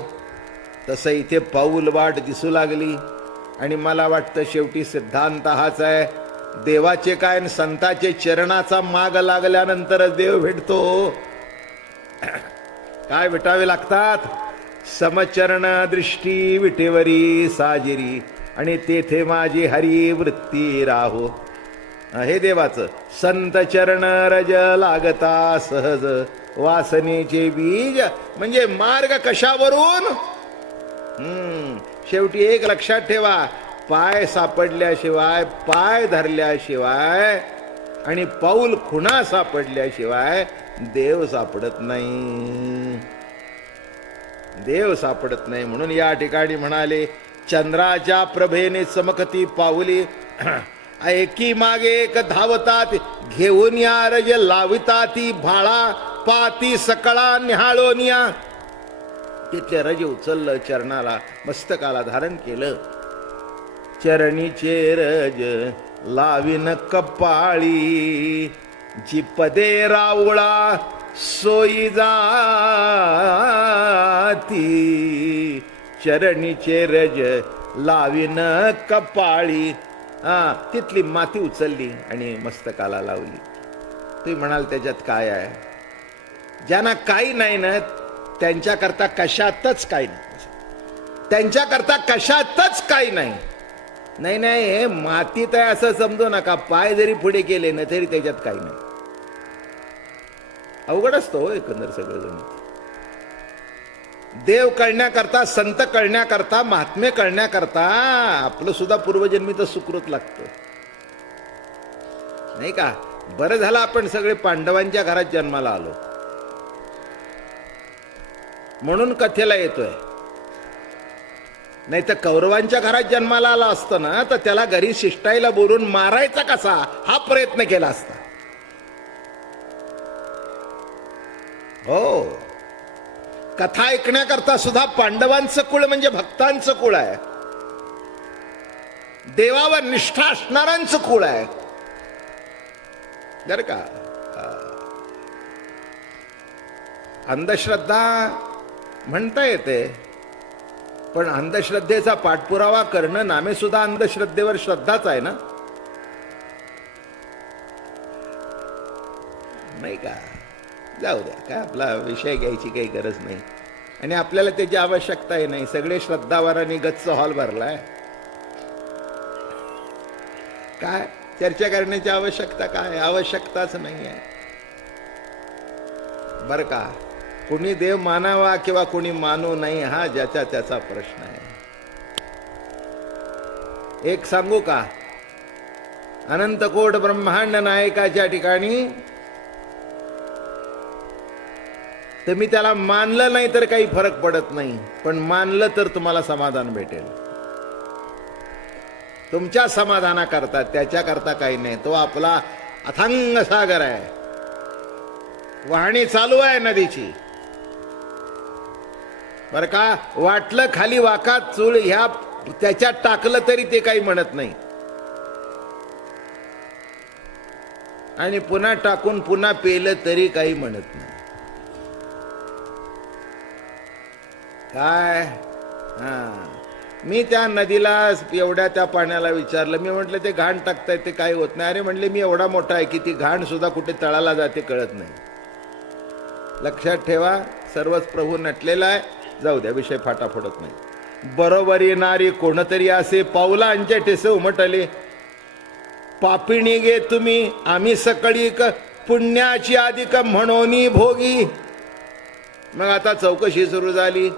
तसं इथे पाऊल वाट दिसू लागली. आणि मला वाटतं शेवटी सिद्धांत हाच आहे, देवाचे काय आणि संताचे चरणाचा माग लागल्यानंतरच देव भेटतो. काय भेटावे लागतात? समचरण दृष्टी विटेवरी साजिरी, आणि तेथे माझी हरी वृत्ती राहो. हे देवाचं संत चरण रज लागता सहज, वासनेचे बीज म्हणजे मार्ग कशावरून? शेवटी एक लक्षात ठेवा, पाय सापडल्याशिवाय, पाय धरल्याशिवाय आणि पाऊल खुणा सापडल्याशिवाय देव सापडत नाही, देव सापडत नाही. म्हणून या ठिकाणी म्हणाले, चंद्राच्या प्रभेने चमकती पाऊली, एकी मागे एक धावतात, घेऊन या रज लाविताती भाळा, पाती सकळा निहाळोनिया. तिथले रज उचललं, चरणाला मस्तकाला धारण केलं. चरणीचे रज लाविन कपाळी, जी पदे रावळा सोयी जाती. चरणीचे रज लाविन कपाळी, तिथली माती उचलली आणि मस्तकाला लावली. तुम्ही म्हणाल त्याच्यात काय आहे? ज्यांना काही नाही ना त्यांच्याकरता कशातच काही नाही, त्यांच्याकरता कशातच काही नाही. नाही नाही, हे मातीत आहे असं समजू नका. पाय जरी पुढे केले ना तरी त्याच्यात काही नाही. अवघड असतो एकंदर सगळं जण. देव कळण्याकरता, संत कळण्याकरता, महात्म्य कळण्याकरता आपलं सुद्धा पूर्वजन्मीचं सुकृत लागतं. नाही का? बरं झालं आपण सगळे पांडवांच्या घरात जन्माला आलो म्हणून कथेला येतोय. नाही तर कौरवांच्या घरात जन्माला आला असतं ना, तर त्याला घरी शिष्टाईला बोलून मारायचा कसा हा प्रयत्न केला असता. हो, कथा ऐकण्याकरता सुद्धा पांडवांचं कुळ म्हणजे भक्तांचं कुळ आहे, देवावर निष्ठा असणाऱ्यांचं कुळ आहे बर का. अंधश्रद्धा म्हणता येते, पण अंधश्रद्धेचा पाठपुरावा करणं नामे सुद्धा अंधश्रद्धेवर श्रद्धाच आहे ना, नाही का. जाऊ द्या, काय आपला विषय घ्यायची काही गरज नाही आणि आपल्याला त्याची आवश्यकताही नाही. सगळे श्रद्धावारांनी गच्च हॉल भरलाय, काय चर्चा करण्याची आवश्यकता, काय आवश्यकताच नाही आहे बर का. कुणी देव मानावा किंवा कुणी मानू नाही हा ज्याचा त्याचा प्रश्न आहे. एक सांगू का, अनंत कोट ब्रह्मांड नायकाच्या ठिकाणी तर मी त्याला मानलं नाही तर काही फरक पडत नाही, पण मानलं तर तुम्हाला समाधान भेटेल. तुमच्या समाधानाकरता, त्याच्याकरता काही नाही. तो आपला अथांग सागर आहे, वाहणी चालू आहे नदीची बर का. वाटलं खाली वाकात चूळ ह्या त्याच्यात टाकलं तरी ते काही म्हणत नाही, आणि पुन्हा टाकून पुन्हा पेलं तरी काही म्हणत नाही. काय मी त्या नदीला एवढ्या त्या पाण्याला विचारलं, मी म्हटलं ते घाण टाकताय ते काही होत नाही. अरे म्हणले मी एवढा मोठा आहे की ती घाण सुद्धा कुठे तळाला जाते कळत नाही. लक्षात ठेवा, सर्वच प्रभू नटलेला आहे. जाऊ द्या, विषय फाटा फोडत नाही. बरोबर येणारी कोणतरी असे पाऊलांचे ठेसे उमटले, पापिणी गे तुम्ही आम्ही सकळी पुण्याची अधिक म्हणोनी भोगी. मग आता चौकशी सुरू झाली.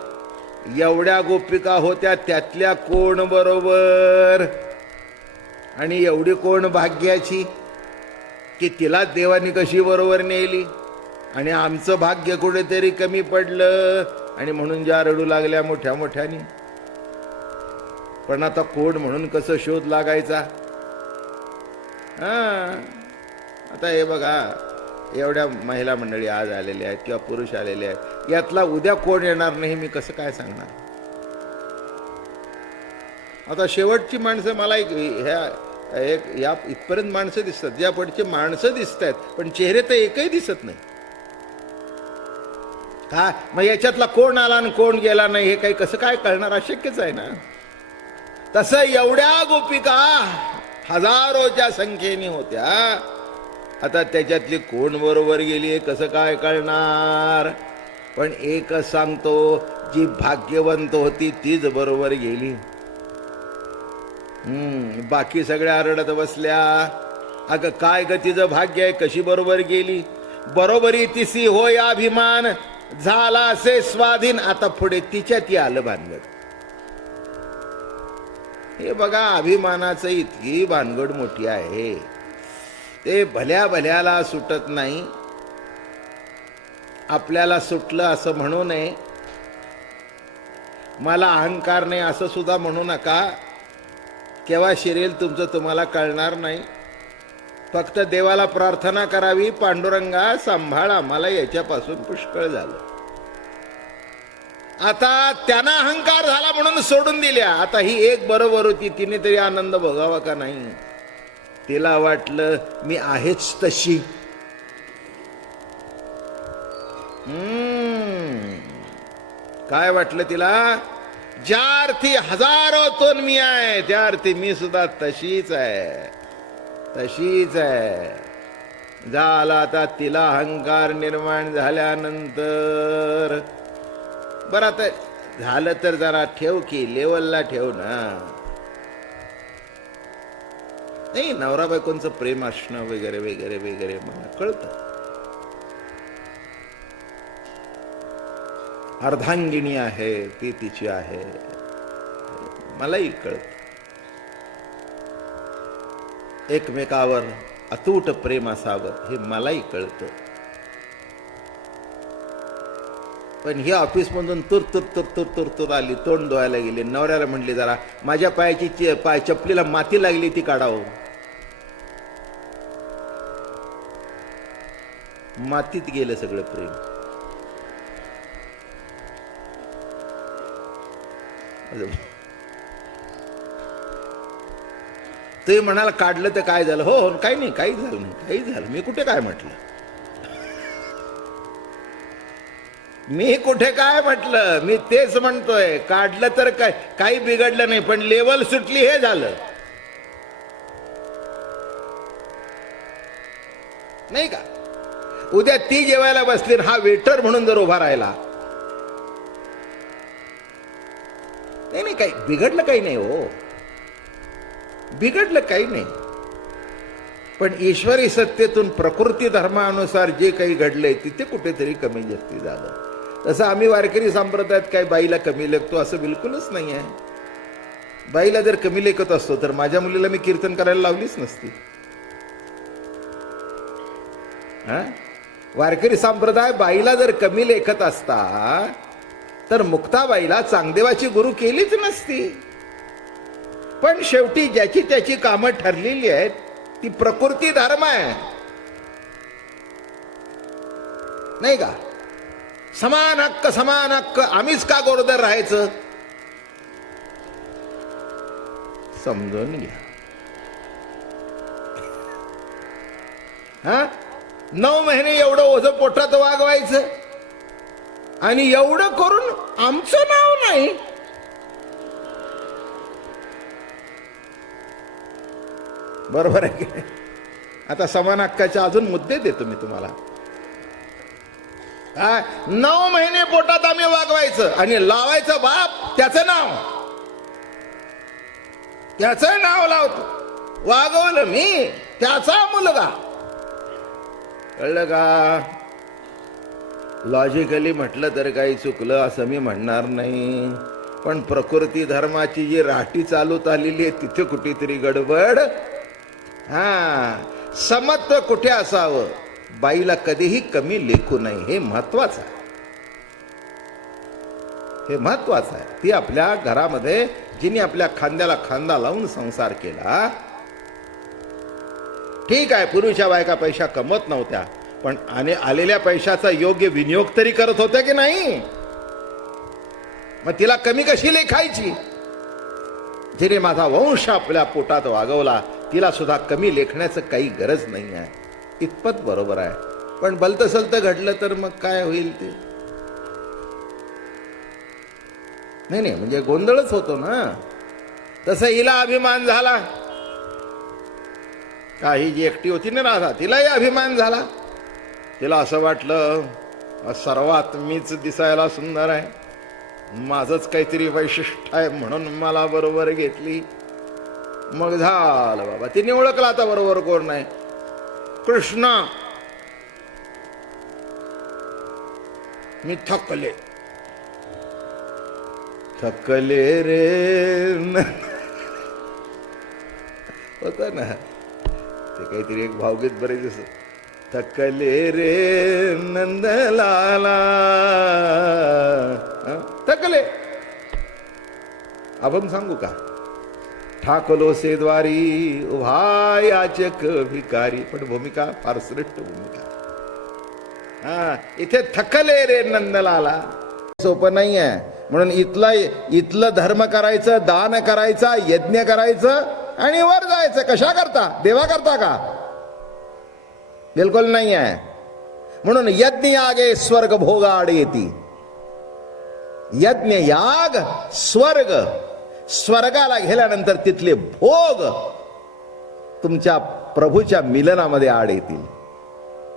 एवढ्या गोपिका होत्या, त्यातल्या कोण बरोबर आणि एवढी कोण भाग्याची की तिला देवानी कशी बरोबर नेली, आणि आमचं भाग्य कुठेतरी कमी पडलं आणि म्हणून ज्या रडू लागल्या मोठ्या मोठ्यानी. पण आता कोण म्हणून कसं शोध लागायचा. आता हे बघा, एवढ्या महिला मंडळी आज आलेल्या आहेत किंवा पुरुष आलेले आहेत, यातला उद्या कोण येणार नाही मी कसं काय सांगणार. आता शेवटची माणसं मला एक या इथपर्यंत माणसं दिसतात, या पुढची माणसं दिसत आहेत, पण चेहरे तर एकही दिसत नाही. का मग याच्यातला कोण आला आणि कोण गेला नाही हे काही कसं काय कळणार, अशक्यच आहे ना. तसं एवढ्या गोपिका हजारोच्या संख्येने होत्या, आता त्याच्यातली कोण बरोबर गेली हे कसं काय कळणार. पण एकच सांगतो, जी भाग्यवंत होती तीच बरोबर गेली. बाकी सगळ्या रडत बसल्या, अगं काय ग तिचं भाग्य आहे, कशी बरोबर गेली. बरोबरी तिसी होय अभिमान, झाला असे स्वाधीन. आता पुढे तिच्या ती आलं भानगड. हे बघा, अभिमानाचं इतकी भानगड मोठी आहे, ते भल्या भल्याला सुटत नाही. आपल्याला सुटलं असं म्हणू नये, मला अहंकार नाही असं सुद्धा म्हणू नका. केव्हा शिरेल तुमचं तुम्हाला कळणार नाही. फक्त देवाला प्रार्थना करावी, पांडुरंगा सांभाळ आम्हाला याच्यापासून पुष्कळ झालं. आता त्यांना अहंकार झाला म्हणून सोडून दिल्या. आता ही एक बरोबर होती, तिने तरी आनंद भोगावा का नाही. तिला वाटलं मी आहेच तशी. काय वाटलं तिला, ज्या अर्थी हजारोतून मी आहे त्या अर्थी मी सुद्धा तशीच आहे, तशीच आहे. झाला आता तिला अहंकार निर्माण झाल्यानंतर, बरं आता झालं तर जरा ठेव की लेवलला ठेव ना. नाही, नवरा बायकोंचं प्रेम असणं वगैरे वगैरे वगैरे मला कळतं. अर्धांगिनी आहे ती तिची आहे, मलाही कळत. एकमेकावर अतूट प्रेम असावं हे मलाही कळतं. पण ही ऑफिसमधून तुर तुर तुर तुर तुर तुर आली, तोंड धुवायला गेली. नवऱ्याला म्हणली जरा माझ्या पायाची चपलीला माती लागली ती काढावं. मातीत गेलं सगळं प्रेम. ते म्हणाला काढलं तर काय झालं? हो काही नाही, काही झालं नाही, काही झालं. मी कुठे काय म्हटलं? मी कुठे काय म्हटलं? मी तेच म्हणतोय, काढलं तर काय, काही बिघडलं नाही, पण लेवल सुटली हे झालं नाही का? उद्या ती जेवायला बसली, हा वेटर म्हणून जर उभा राहिला, नाही नाही काही बिघडलं काही नाही हो, बिघडलं काही नाही. पण ईश्वरी सत्तेतून प्रकृती धर्मानुसार जे काही घडलंय तिथे कुठेतरी कमी जास्ती झालं. तसं आम्ही वारकरी संप्रदायात काय बाईला कमी लेखतो असं बिलकुलच नाही आहे. बाईला जर कमी लेखत असतो तर माझ्या मुलीला मी कीर्तन करायला लावलीच नसती. वारकरी संप्रदाय बाईला जर कमी लेखत असता तर मुक्ताबाईला चांगदेवाची गुरु केलीच नसती. पण शेवटी ज्याची त्याची कामं ठरलेली आहेत, ती प्रकृती धर्म आहे नाही का? समान हक्क आम्हीच का गोरदर राहायचं? समजून घ्या. 9 महिने एवढं ओझं पोटात वागवायचं आणि एवढं करून आमचं नाव नाही. बरोबर आहे की? आता समान हक्काचे अजून मुद्दे देतो मी तुम्हाला. 9 महिने पोटात आम्ही वागवायचं आणि लावायचं बाप त्याचं नाव लावतो. वागवलं मी, त्याचा मुलगा. कळलं का? लॉजिकली म्हटलं तर काही चुकलं असं मी म्हणणार नाही, पण प्रकृती धर्माची जी राठी चालूत आलेली आहे तिथे कुठेतरी गडबड. समत्व कुठे असावं? बाईला कधीही कमी लेखू नये, हे महत्वाचं आहे. हे महत्वाचं आहे. ती आपल्या घरामध्ये जिने आपल्या खांद्याला खांदा लावून संसार केला. ठीक आहे, पूर्वीच्या बायका पैसा कमवत नव्हत्या, पण आलेल्या पैशाचा योग्य विनियोग तरी करत होत्या की नाही? मग तिला कमी कशी लेखायची? जिने माझा वंश आपल्या पोटात वागवला तिला सुद्धा कमी लेखण्याचं काही गरज नाही आहे. इतपत बरोबर आहे. पण भलतं सलतं घडलं तर मग काय होईल ते? नाही म्हणजे गोंधळच होतो ना. तसं हिला अभिमान झाला, काही जी एकटी होती ना राधा, तिलाही अभिमान झाला. तिला असं वाटलं सर्वात मीच दिसायला सुंदर आहे, माझंच काहीतरी वैशिष्ट्य आहे म्हणून मला बरोबर घेतली. मग झालं बाबा, तिने ओळखलं आता बरोबर कोण नाही. कृष्णा, मी थकले रे होत ना ते काहीतरी एक भावगीत बरेच दिसत. थकले रे नंदलाला, थकले. आपण सांगू का? ठाकलो से द्वारी उभा याचक भिकारी. पण भूमिका फार श्रेष्ठ भूमिका. इथे थकले रे नंदलाला सोपं नाही आहे. म्हणून इथलं धर्म करायचं, दान करायचं, यज्ञ करायचं आणि वर जायचं. कशा करता? देवा करता का? बिलकुल नाही आहे. म्हणून यज्ञ यागे स्वर्ग भोगाड येती. यज्ञ याग स्वर्ग, स्वर्गाला गेल्यानंतर तिथले भोग तुमच्या प्रभूच्या मिलनामध्ये आड येतील.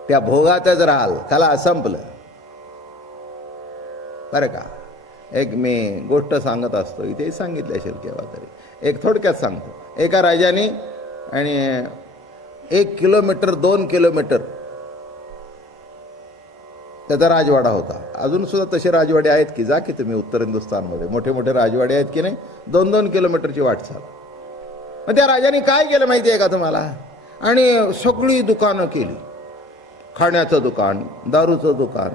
त्या भोगातच राहाल. त्याला संपलं बरं का? एक मी गोष्ट सांगत असतो, इथेही सांगितली असेल केव्हा तरी. एक थोडक्यात सांगतो. एका राजाने आणि 1 किलोमीटर 2 किलोमीटर त्याचा राजवाडा होता. अजून सुद्धा तसे राजवाडे आहेत की, जा की तुम्ही उत्तर हिंदुस्थानमध्ये मोठे मोठे राजवाडे आहेत की नाही, 2-2 किलोमीटरची वाटचाल. मग त्या राजाने काय केलं माहिती आहे का तुम्हाला? आणि सगळी दुकानं केली, खाण्याचं दुकान, दारूचं दुकान,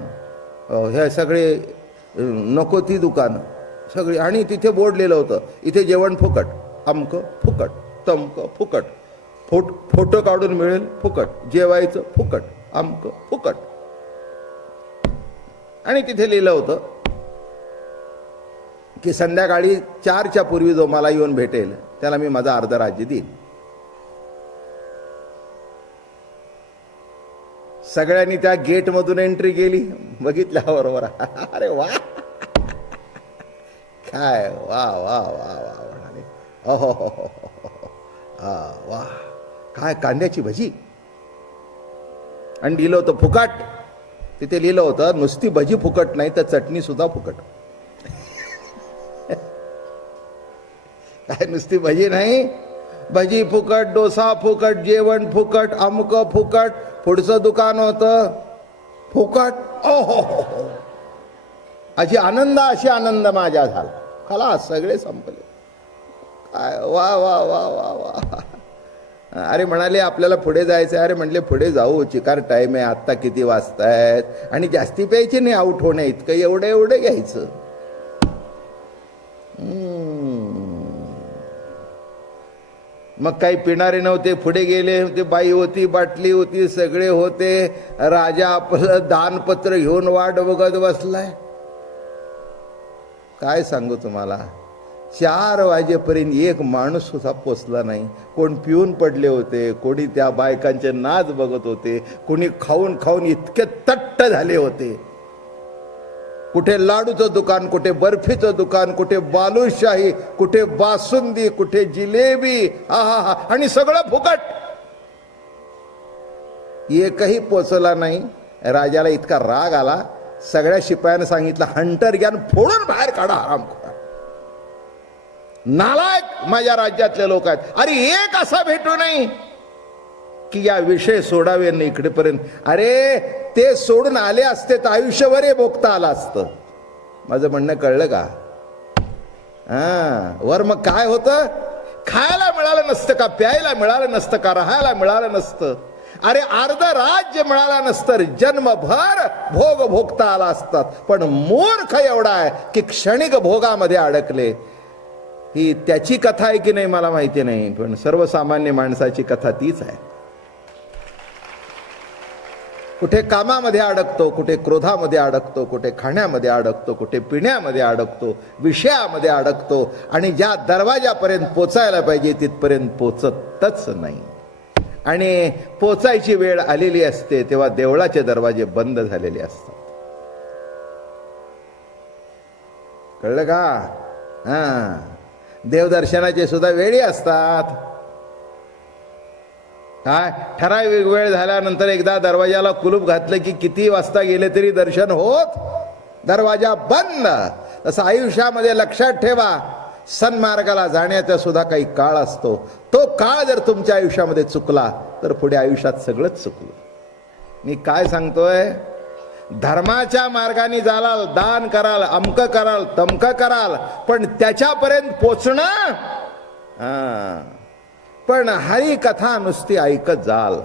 हे सगळे नको ती दुकानं सगळी. आणि तिथे बोर्ड लिहिलं होतं, इथे जेवण फुकट, अमकं फुकट, तमकं फुकट, फोटो काढून मिळेल फुकट, जेवायचं फुकट, अमकं फुकट. आणि तिथे लिहिलं होतं की संध्याकाळी 4च्या पूर्वी जो मला येऊन भेटेल त्याला मी माझं अर्ध राज्य देईन. सगळ्यांनी त्या गेटमधून एंट्री केली, बघितल्याबरोबर अरे वा, काय वा वा वा वा म्हणाले, अहो हो हो वा, काय कांद्याची भजी. आणि लिहिलं होतं फुकट. तिथे लिहिलं होतं नुसती भजी फुकट नाही तर चटणी सुद्धा फुकट. काय नुसती भजी नाही, भजी फुकट, डोसा फुकट, जेवण फुकट, अमकं फुकट, पुढचं दुकान होतं फुकट. ओ हो हो हो, अशी आनंद माझ्या झाला. खलास, सगळे संपले. काय वा वा वा वा वा. अरे म्हणाले आपल्याला पुढे जायचं. अरे म्हटले पुढे जाऊ, चिकार टाईम आहे, आत्ता किती वाजतायत, आणि जास्ती प्यायची नाही आऊट होण्या इतकं, एवढं घ्यायचं. मग काही पिणारे नव्हते, पुढे गेले. ते बाई होती, बाटली होती, सगळे होते. राजा आपलं दानपत्र घेऊन वाट बघत बसलाय. काय सांगू तुम्हाला, 4 वाजेपर्यंत एक माणूस सुद्धा पोचला नाही. कोण पिऊन पडले होते, कोणी त्या बायकांचे नाच बघत होते, कोणी खाऊन खाऊन इतके तट्ट झाले होते. कुठे लाडूचं दुकान, कुठे बर्फीचं दुकान, कुठे बालुशाही, कुठे बासुंदी, कुठे जिलेबी, आहा, आणि सगळं फुकट. एकही पोचला नाही. राजाला इतका राग आला, सगळ्या शिपायांना सांगितलं हंटर घ्या, फोडून बाहेर काढा, हरामखोर, नालायक माझ्या राज्यातले लोक आहेत. अरे एक असा भेटू नाही की या विषय सोडावे नाही इकडेपर्यंत. अरे ते सोडून आले असते तर आयुष्यभर हे भोगता आलं असतं. माझं म्हणणं कळलं का? वर मग काय होतं, खायला मिळालं नसतं का, प्यायला मिळालं नसतं का, राहायला मिळालं नसतं. अरे अर्ध राज्य मिळाला नसतं, जन्मभर भोग भोगता आला असतात. पण मूर्ख एवढा आहे की क्षणिक भोगामध्ये अडकले. ही त्याची कथा आहे की नाही मला माहिती नाही, पण सर्वसामान्य माणसाची कथा तीच आहे. कुठे कामामध्ये अडकतो, कुठे क्रोधामध्ये अडकतो, कुठे खाण्यामध्ये अडकतो, कुठे पिण्यामध्ये अडकतो, विषयामध्ये अडकतो, आणि ज्या दरवाजापर्यंत पोचायला पाहिजे तिथपर्यंत पोचतच नाही. आणि पोचायची वेळ आलेली असते तेव्हा देवळाचे दरवाजे बंद झालेले असतात. कळलं का? देवदर्शनाचे सुद्धा वेळी असतात. काय ठराविक वेळ झाल्यानंतर एकदा दरवाजाला कुलूप घातलं की किती वाजता गेले तरी दर्शन होत, दरवाजा बंद. तसं आयुष्यामध्ये लक्षात ठेवा, सन्मार्गाला जाण्याचा सुद्धा काही काळ असतो. तो काळ जर तुमच्या आयुष्यामध्ये चुकला तर पुढे आयुष्यात सगळंच चुकलं. मी काय सांगतोय, धर्माच्या मार्गाने जालाल, दान कराल, अमकं कराल, तमकं कराल, पण त्याच्यापर्यंत पोचणं. पण हरी कथा नुसती ऐकत जाल.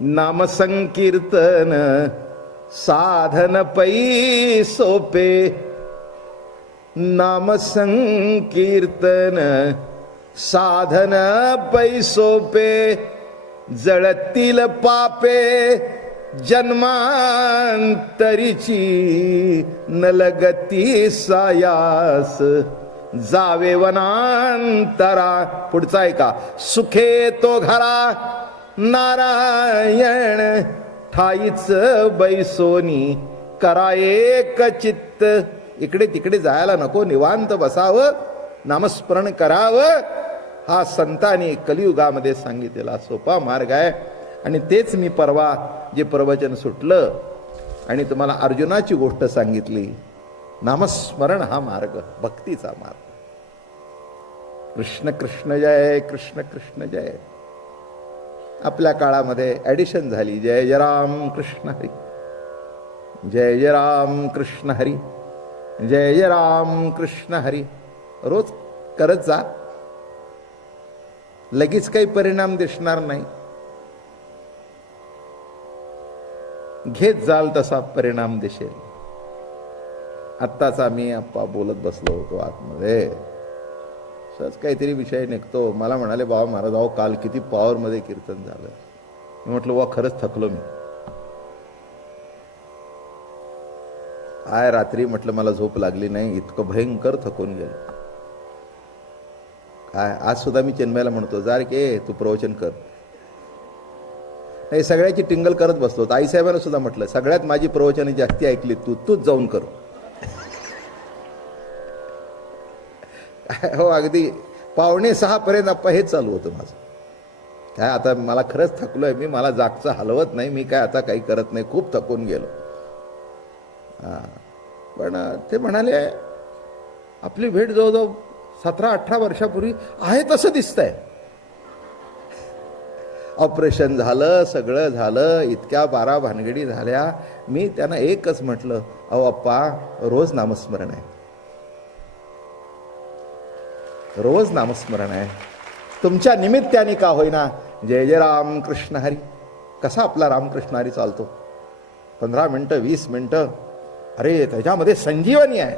नामसंकीर्तन साधन पै सोपे, नामसंकीर्तन साधन पै सोपे, जळतील पापे जन्मांतरीची, नलगती सायास जावे वनांतरा. पुढचा आहे का, सुखे तो घरा नारायण, ठाईच बैसोनी करा एक चित्त. इकडे तिकडे जायला नको, निवांत बसावं, नामस्मरण करावं. हा संतांनी कलियुगामध्ये सांगितलेला सोपा मार्ग आहे. आणि तेच मी परवा जे प्रवचन सुटलं आणि तुम्हाला अर्जुनाची गोष्ट सांगितली, नामस्मरण हा मार्ग, भक्तीचा मार्ग. कृष्ण कृष्ण जय, कृष्ण कृष्ण जय. आपल्या काळामध्ये ॲडिशन झाली, जय जय राम कृष्ण हरी, जय जय राम कृष्ण हरी, जय जय राम कृष्ण हरी. रोज करत जा. लगेच काही परिणाम दिसणार नाही. घेत जाल तसा परिणाम दिसेल. आत्ताच आम्ही आप्पा बोलत बसलो होतो आतमध्ये, सहज काहीतरी विषय निघतो. मला म्हणाले, बाबा महाराज अहो काल किती पॉवरमध्ये कीर्तन झालं. मी म्हटलं वा खरंच थकलो मी. काय रात्री म्हटलं मला झोप लागली नाही, इतकं भयंकर थकून गेलो. काय आज सुद्धा मी चिन्मयाला म्हणतो, जा रे के तू प्रवचन कर. नाही सगळ्याची टिंगल करत बसतो. आईसाहेबांना सुद्धा म्हटलं, सगळ्यात माझी प्रवचने जास्ती ऐकली तूच जाऊन कर. हो अगदी 5:45 पर्यंत आप्पा हेच चालू होतं माझं. काय आता मला खरंच थकलोय मी, मला जागचं हलवत नाही मी, काय आता काही करत नाही, खूप थकून गेलो. पण ते म्हणाले आपली भेट जवळजवळ 17-18 वर्षापूर्वी आहे तसं दिसतंय. ऑपरेशन झालं, सगळं झालं, इतक्या 12 भानगडी झाल्या. मी त्यांना एकच म्हटलं, अहो अप्पा रोज नामस्मरण आहे, रोज नामस्मरण आहे. तुमच्या निमित्ताने का होईना, जय जय रामकृष्ण हरी. कसा आपला रामकृष्ण हरी चालतो, 15 मिनिटं 20 मिनिटं, अरे त्याच्यामध्ये संजीवनी आहे.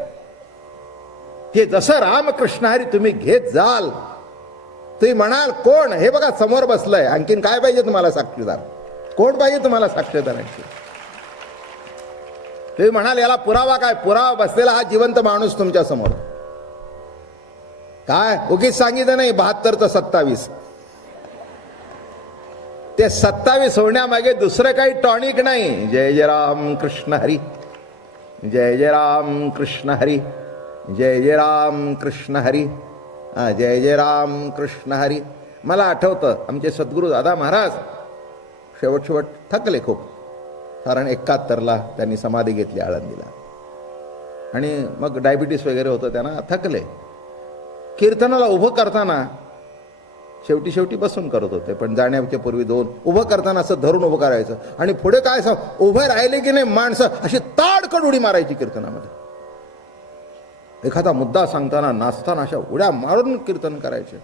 ते जसं रामकृष्ण हरी तुम्ही घेत जाल, तुम्ही म्हणाल कोण हे बघा समोर बसलंय, आणखीन काय पाहिजे तुम्हाला साक्षीदार, कोण पाहिजे तुम्हाला साक्षीदार आणखी. तुम्ही म्हणाल याला पुरावा काय, पुरावा बसलेला हा जिवंत माणूस तुमच्या समोर. काय उगीच सांगितलं नाही 72 तर 27. ते 27 होण्यामागे दुसरं काही टॉनिक नाही. जय जय राम कृष्ण हरी, जय जय राम कृष्ण हरी, जय जय राम कृष्ण हरी, जय जय राम कृष्ण हरी. मला आठवतं आमचे सद्गुरू दादा महाराज शेवट थकले खूप, कारण 71ला त्यांनी समाधी घेतली आळंदीला, आणि मग डायबिटीस वगैरे होतं त्यांना, थकले. कीर्तनाला उभं करताना शेवटी बसून करत होते, पण जाण्याच्या पूर्वी 2 उभं करताना असं धरून उभं करायचं, आणि पुढे काय उभे राहिले की नाही माणसं अशी ताडकन उडी मारायची कीर्तनामध्ये. एखादा मुद्दा सांगताना नाचताना अशा उड्या मारून कीर्तन करायचे.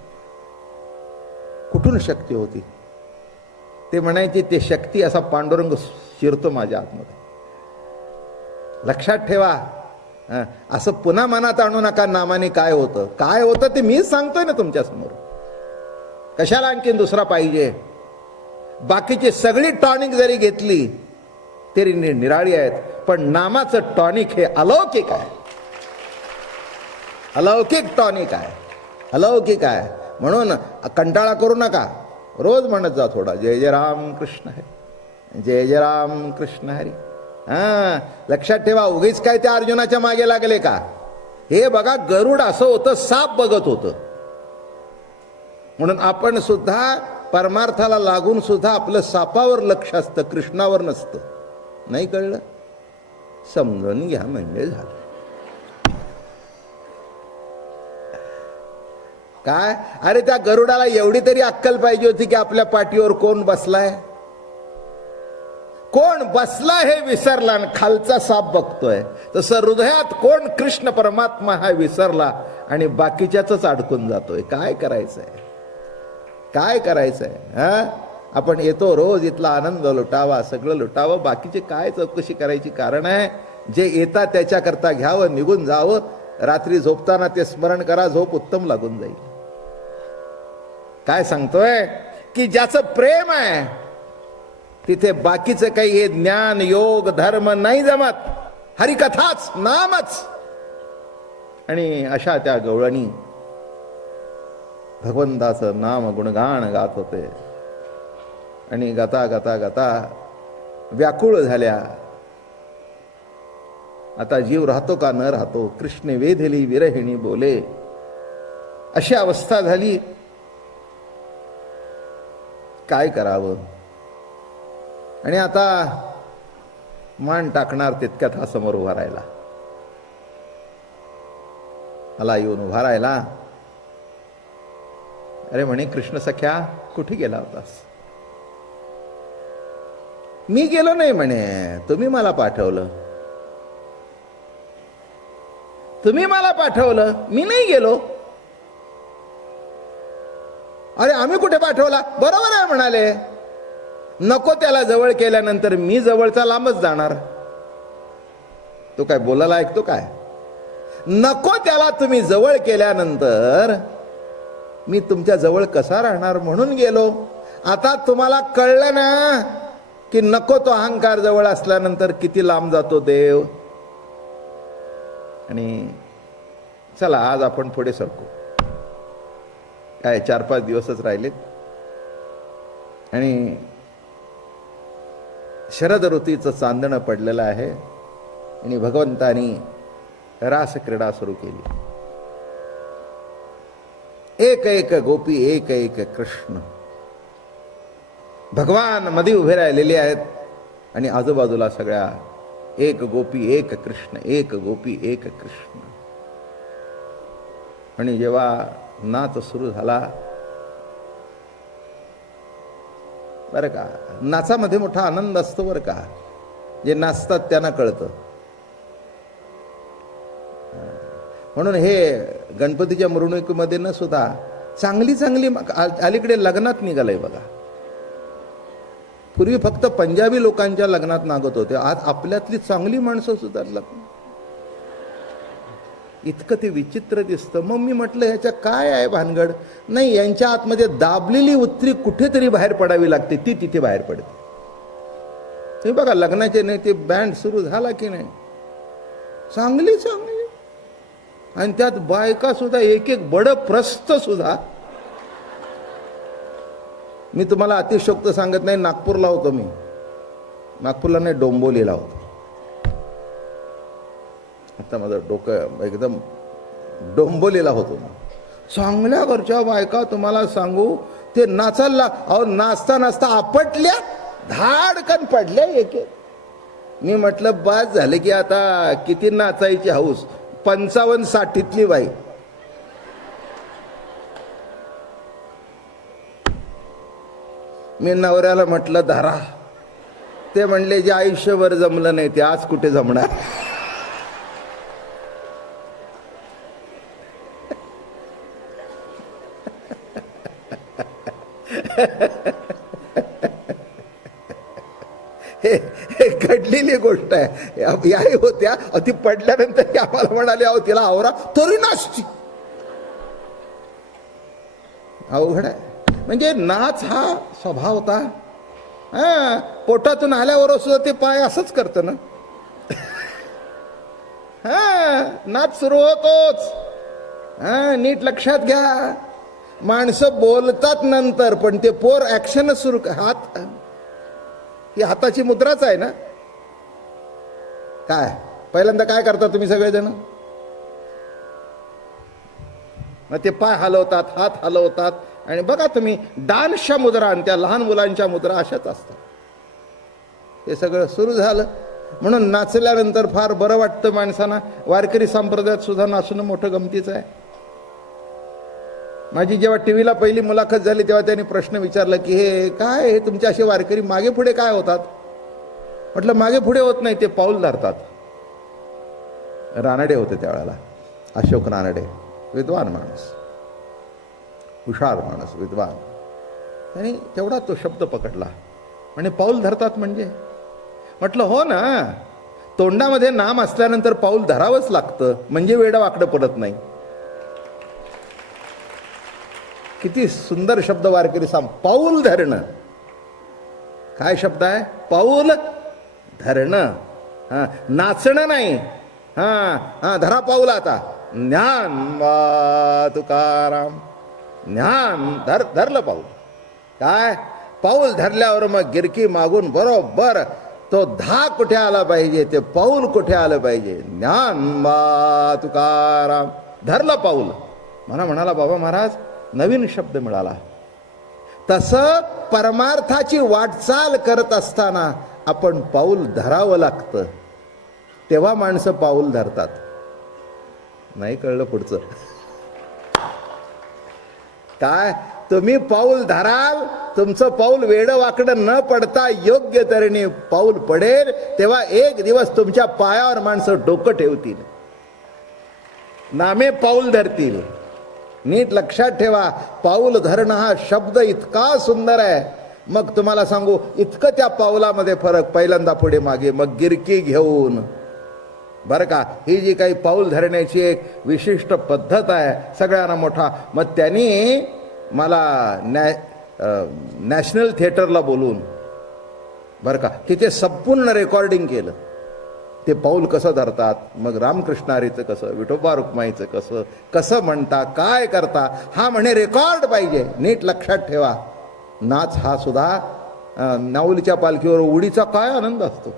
कुठून शक्ती होती ते म्हणायची, ते शक्ती असा पांडुरंग शिरतो माझ्या आतमध्ये. लक्षात ठेवा, असं पुन्हा मनात आणू नका नामाने काय होतं, काय होतं ते मीच सांगतोय ना तुमच्या समोर. कशाला आणखीन दुसरा पाहिजे. बाकीची सगळी टॉनिक जरी घेतली तरी निराळी आहेत, पण नामाचं टॉनिक हे अलौकिक आहे, अलौकिक टॉनिक आहे, अलौकिक आहे. म्हणून कंटाळा करू नका, रोज म्हणत जा थोडा, जय जय राम कृष्ण हरी, जय जय राम कृष्ण हरी. लक्षात ठेवा, उगीच काय त्या अर्जुनाच्या मागे लागले का. हे बघा गरुड असं होतं, साप बघत होतं. म्हणून आपण सुद्धा परमार्थाला लागून सुद्धा आपलं सापावर लक्ष असतं, कृष्णावर नसतं. नाही कळलं, समजून घ्या म्हणजे झालं. काय अरे त्या गरुडाला एवढी तरी अक्कल पाहिजे होती की आपल्या पाठीवर कोण बसलाय, कोण बसला हे विसरला आणि खालचा साप बघतोय. तसं हृदयात कोण कृष्ण परमात्मा हा विसरला आणि बाकीच्याच अडकून जातोय. काय करायचंय, काय करायचंय. आपण येतो रोज, इथला आनंद लुटावा, सगळं लुटावं, बाकीचे काय चौकशी करायची कारण आहे. जे येतात त्याच्याकरता घ्यावं, निघून जावं. रात्री झोपताना ते स्मरण करा, झोप उत्तम लागून जाईल. काय सांगतोय की ज्याचं प्रेम आहे तिथे बाकीचं काही हे ज्ञान योग धर्म नाही जमत, हरिकथाच नामच. आणि अशा त्या गवळणी भगवंताचं नाम गुणगान गात होते, आणि गाता गाता गाता व्याकुळ झाल्या. आता जीव राहतो का न राहतो, कृष्ण वेधली विरहिणी बोले, अशी अवस्था झाली. काय करावं. आणि आता मान टाकणार तितक्यात हा समोर उभा राहिला, मला येऊन उभा राहिला. अरे म्हणे कृष्ण सख्या कुठे गेला होतास. मी गेलो नाही म्हणे, तुम्ही मला पाठवलं, तुम्ही मला पाठवलं, मी नाही गेलो. अरे आम्ही कुठे पाठवला? बरोबर आहे म्हणाले. नको त्याला जवळ केल्यानंतर मी जवळचा लांबच जाणार. तो काय बोलायला ऐकतो काय? नको त्याला तुम्ही जवळ केल्यानंतर मी तुमच्या जवळ कसा राहणार म्हणून गेलो. आता तुम्हाला कळलं ना की नको तो अहंकार जवळ असल्यानंतर किती लांब जातो देव. आणि चला आज आपण पुढे सरकू. काय 4-5 दिवसच राहिलेत आणि शरद ऋतूचं चांदणं पडलेलं आहे आणि भगवंतानी रासक्रीडा सुरू केली. एक एक गोपी एक एक कृष्ण. भगवान मध्ये उभे राहिलेले आहेत आणि आजूबाजूला सगळ्या एक गोपी एक कृष्ण, एक गोपी एक कृष्ण. आणि जेव्हा नाच सुरू झाला बरं का, नाचामध्ये मोठा आनंद असतो बरं का. जे नाचतात त्यांना कळतं. म्हणून हे गणपतीच्या मिरवणुकीमध्ये न सुद्धा चांगली चांगली अलीकडे लग्नात निघालंय बघा. पूर्वी फक्त पंजाबी लोकांच्या लग्नात नागत होते, आज आपल्यातली चांगली माणसं सुद्धा लग्न. इतकं ते विचित्र दिसतं. मग मी म्हटलं ह्याच्या काय आहे भानगड? नाही, यांच्या आतमध्ये दाबलेली उत्तरी कुठेतरी बाहेर पडावी लागते, ती तिथे बाहेर पडते. तुम्ही बघा लग्नाचे नाही ते बँड सुरू झाला की नाही, चांगली चांगली, आणि त्यात बायका सुद्धा एक एक बड प्रस्त सुद्धा. मी तुम्हाला अतिशयोक्त सांगत नाही, नागपूरला होतो मी. नागपूरला नाही, डोंबिवलीला होतो. आता माझं डोकं एकदम डोंबिवलीला होतो. चांगल्या घरच्या बायका तुम्हाला सांगू, ते नाचायला अहो नाचता नाचता आपटल्या, धाडकन पडल्या एक एक. मी म्हटलं बस झाले की आता किती नाचायची हौस. 55-60तली बाई. मी नवऱ्याला म्हटलं धरा. ते म्हणले जे आयुष्यभर जमलं नाही ते आज कुठे जमणार. हे घडलेली गोष्ट आहे. याही होत्या, ती पडल्यानंतर आम्हाला म्हणाले अहो तिला आवरा, तरी नाचती. अवघड आहे. म्हणजे नाच हा स्वभाव होता. हा, पोटातून आल्यावर सुद्धा ते पाय असंच करतं ना. हा, नाच सुरू होतोच. हा, नीट लक्षात घ्या. माणसं बोलतात नंतर, पण ते पोर ऍक्शन सुरू. हात ही हाताची मुद्राच आहे ना. काय पहिल्यांदा काय करता तुम्ही सगळेजण? मग ते पाय हलवतात, हात हलवतात, आणि बघा तुम्ही डान्सच्या मुद्रा आणि त्या लहान मुलांच्या मुद्रा अशाच असतात. हे सगळं सुरू झालं म्हणून नाचल्यानंतर फार बरं वाटतं माणसांना. वारकरी संप्रदायात सुद्धा नाचणं मोठं गमतीचं आहे. माझी जेव्हा टीव्हीला पहिली मुलाखत झाली तेव्हा त्यांनी प्रश्न विचारला की हे काय, हे तुमचे असे वारकरी मागे पुढे काय होतात? म्हटलं मागे पुढे होत नाही, ते पाऊल धरतात. रानडे होते त्यावेळेला, अशोक रानडे, विद्वान माणूस, हुशार माणूस, विद्वान. आणि तेवढा तो शब्द पकडला. म्हणजे पाऊल धरतात म्हणजे? म्हटलं हो ना, तोंडामध्ये नाम असल्यानंतर पाऊल धरावंच लागतं, म्हणजे वेडा वाकडं पडत नाही. किती सुंदर शब्द वारकरी सांग. पाऊल धरणं, काय शब्द आहे? पाऊल धरणं. हा, नाचणं नाही. हा हा, धरा पाऊल. आता ज्ञान तुकाराम, ज्ञान धरलं पाऊल. काय पाऊल धरल्यावर मग गिरकी मागून बरोबर तो धा कुठे आला पाहिजे, ते पाऊल कुठे आलं पाहिजे. ज्ञान तुकाराम, धरलं पाऊल. मला म्हणाला बाबा महाराज नवीन शब्द मिळाला. तसं परमार्थाची वाटचाल करत असताना आपण पाऊल धरावं लागतं, तेव्हा माणसं पाऊल धरतात. नाही कळलं पुढचं काय? तुम्ही पाऊल धराल, तुमचं पाऊल वेडं वाकडं न पडता योग्य तऱ्हेने पाऊल पडेल, तेव्हा एक दिवस तुमच्या पायावर माणसं डोकं ठेवतील, नामे पाऊल धरतील. नीट लक्षात ठेवा, पाऊल धरणं हा शब्द इतका सुंदर आहे. मग तुम्हाला सांगू, इतकं त्या पावलामध्ये फरक, पहिल्यांदा पुढे मागे, मग गिरकी घेऊन, बरं का. ही जी काही पाऊल धरण्याची एक विशिष्ट पद्धत आहे, सगळ्यांना मोठा. मग त्यांनी मला नॅशनल थिएटरला बोलून, बरं का, तिथे संपूर्ण रेकॉर्डिंग केलं. ते पाऊल कसं धरतात, मग रामकृष्णारीचं कसं, विठोबा रुक्माईचं कसं कसं म्हणता, काय करता, हा म्हणे रेकॉर्ड पाहिजे. नीट लक्षात ठेवा, नाच हा सुद्धा नाऊलीच्या पालखीवर उडीचा काय आनंद असतो,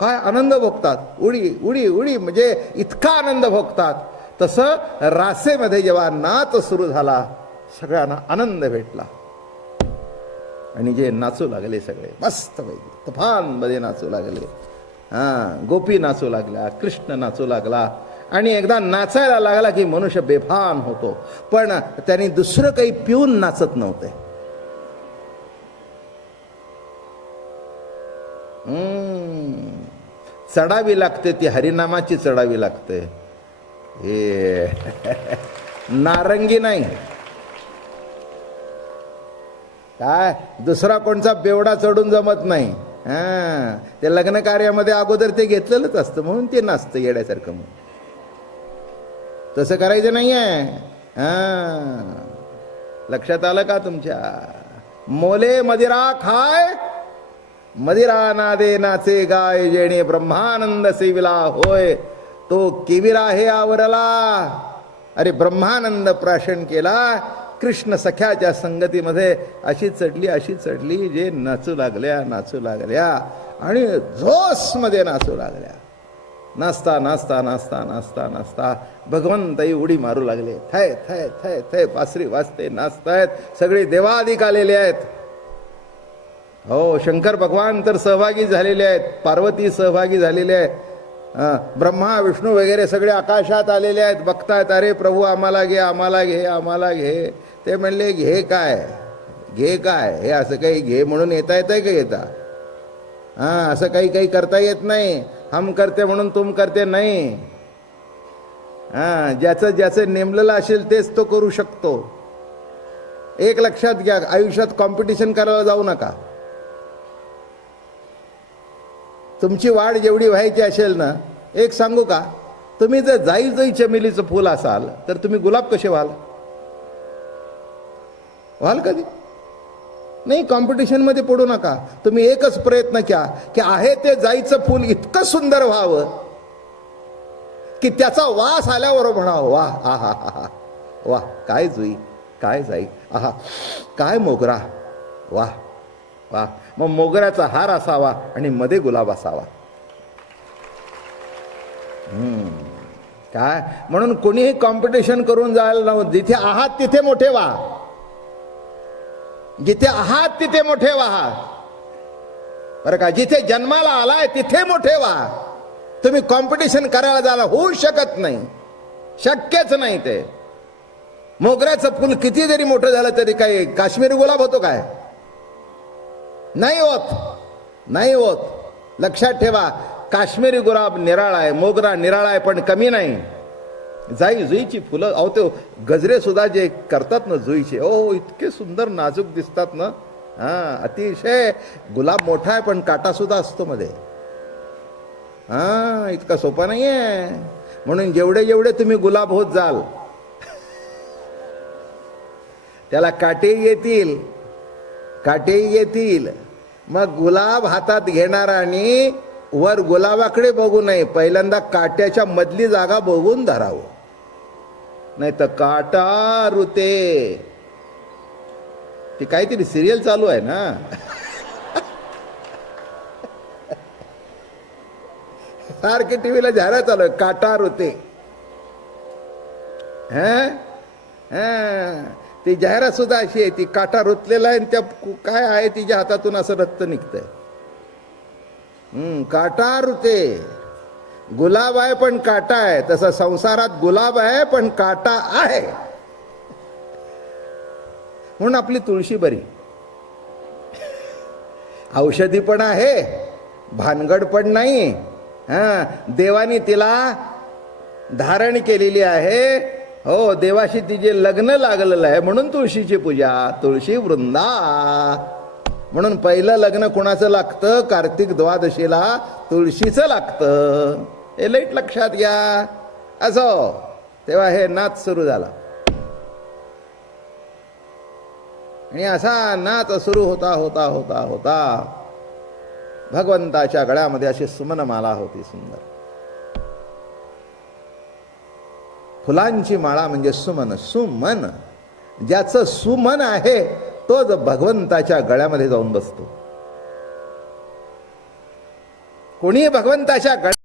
काय आनंद भोगतात. उडी उडी उडी म्हणजे इतका आनंद भोगतात. तसं रासेमध्ये जेव्हा नाच सुरू झाला, सगळ्यांना आनंद भेटला आणि जे नाचू लागले सगळे मस्त पैकी, तुफानमध्ये नाचू लागले. गोपी नाचू लागल्या, कृष्ण नाचू लागला. आणि एकदा नाचायला लागला की मनुष्य बेभान होतो. पण त्यांनी दुसरं काही पिऊन नाचत नव्हते. चढावी लागते ती हरिनामाची, चढावी लागते. हे नारंगी नाही, काय दुसरा कोणचा बेवडा चढून जमत नाही. ते लग्न कार्यामध्ये अगोदर ते घेतलेलंच असतं, म्हणून ते नाचतं येड्यासारखं. म्हणून तसं करायचं नाहीये. लक्षात आलं का तुमच्या? मोले मदिरा खाय, मदिरा नादे नाचे गाय, जेणे ब्रह्मानंद सेविला होय, तो किविरा हे आवरला. अरे ब्रह्मानंद प्राशन केला कृष्ण सख्याच्या संगतीमध्ये. अशी चढली जे नाचू लागल्या नाचू लागल्या आणि जोशमध्ये नाचू लागल्या. नाचता नाचता नाचता नाचता नाचता भगवंतही उडी मारू लागले. थय थय थय थय बासरी वाजते, नाचतायत. सगळे देवादिक आलेले आहेत. हो, शंकर भगवान तर सहभागी झालेले आहेत, पार्वती सहभागी झालेले आहेत, ब्रह्मा विष्णू वगैरे सगळे आकाशात आलेले आहेत. बघतायत, अरे प्रभू आम्हाला घे, आम्हाला घे, आम्हाला घे. ते म्हणले घे काय, घे काय, हे असं काही घे म्हणून येता येतंय का येता? असं काही काही करता येत नाही. हम करते म्हणून तुम करते नाही. ज्याचं ज्याचं नेमलेलं असेल तेच तो करू शकतो. एक लक्षात घ्या, आयुष्यात कॉम्पिटिशन करायला जाऊ नका. तुमची वाढ जेवढी व्हायची असेल ना, एक सांगू का, तुम्ही जर जाई चमेलीचं फुल असाल तर तुम्ही गुलाब कसे व्हाल कधी नाही. कॉम्पिटिशनमध्ये पडू नका. तुम्ही एकच प्रयत्न घ्या की आहे ते जाईचं फुल इतकं सुंदर व्हावं की त्याचा वास आल्यावर म्हणावं, वा हा हा हा वा, काय जुई, काय जाई, आहा काय मोगरा, वा वा. मग मोगऱ्याचा हार असावा आणि मध्ये गुलाब असावा. काय म्हणून कोणीही कॉम्पिटिशन करून जायला नव्हतं. जिथे आहात तिथे मोठे व्हा, जिथे आहात तिथे मोठे व्हा, बरं का. जिथे जन्माला आलाय तिथे मोठे व्हा. तुम्ही कॉम्पिटिशन करायला जायला होऊ शकत नाही, शक्यच नाही. ते मोगऱ्याचं फुल किती जरी मोठं झालं तरी काही काश्मीरी गुलाब होतो काय? नाही होत, नाही होत. लक्षात ठेवा, काश्मीरी गुलाब निराळा आहे, मोगरा निराळा आहे, पण कमी नाही. जाई जुईची फुलं, अहो ते गजरे सुद्धा जे करतात ना जुईचे, ओ इतके सुंदर नाजूक दिसतात ना. अतिशय. गुलाब मोठा आहे पण काटा सुद्धा असतो मध्ये. इतका सोपा नाहीये. म्हणून जेवढे जेवढे तुम्ही गुलाब होत जाल त्याला काटेही येतील, काटेही येतील. मग गुलाब हातात घेणार आणि वर गुलाबाकडे बघू नये, पहिल्यांदा काट्याच्या मधली जागा बघून धरावं, नाही तर काटा रुते. ती काहीतरी सिरियल चालू आहे ना सारखी टीव्हीला जाहिरात चालू आहे, काटा रुते. ती जाहिरात सुद्धा अशी आहे, ती काटा रुतलेला आहे, त्या काय आहे तिच्या हातातून असं रक्त निघतंय. काटा रुते. गुलाब आहे पण काटा आहे. तसं संसारात गुलाब आहे पण काटा आहे. म्हणून आपली तुळशी बरी, औषधी पण आहे, भानगड पण नाही. देवानी तिला धारण केलेली आहे. हो, देवाशी तिचे लग्न लागलेलं आहे म्हणून तुळशीची पूजा, तुळशी वृंदा. म्हणून पहिलं लग्न कोणाचं लागतं? कार्तिक द्वादशीला तुळशीचं लागतं. हे लईट लक्षात घ्या. असो, तेव्हा हे नाच सुरू झाला आणि असा नाच सुरू होता होता होता होता भगवंताच्या गळ्यामध्ये अशी सुमनमाला होती सुंदर. फुलांची माळा म्हणजे सुमन. सुमन, ज्याचं सुमन आहे तोच भगवंताच्या गळ्यामध्ये जाऊन बसतो. कोणी भगवंताच्या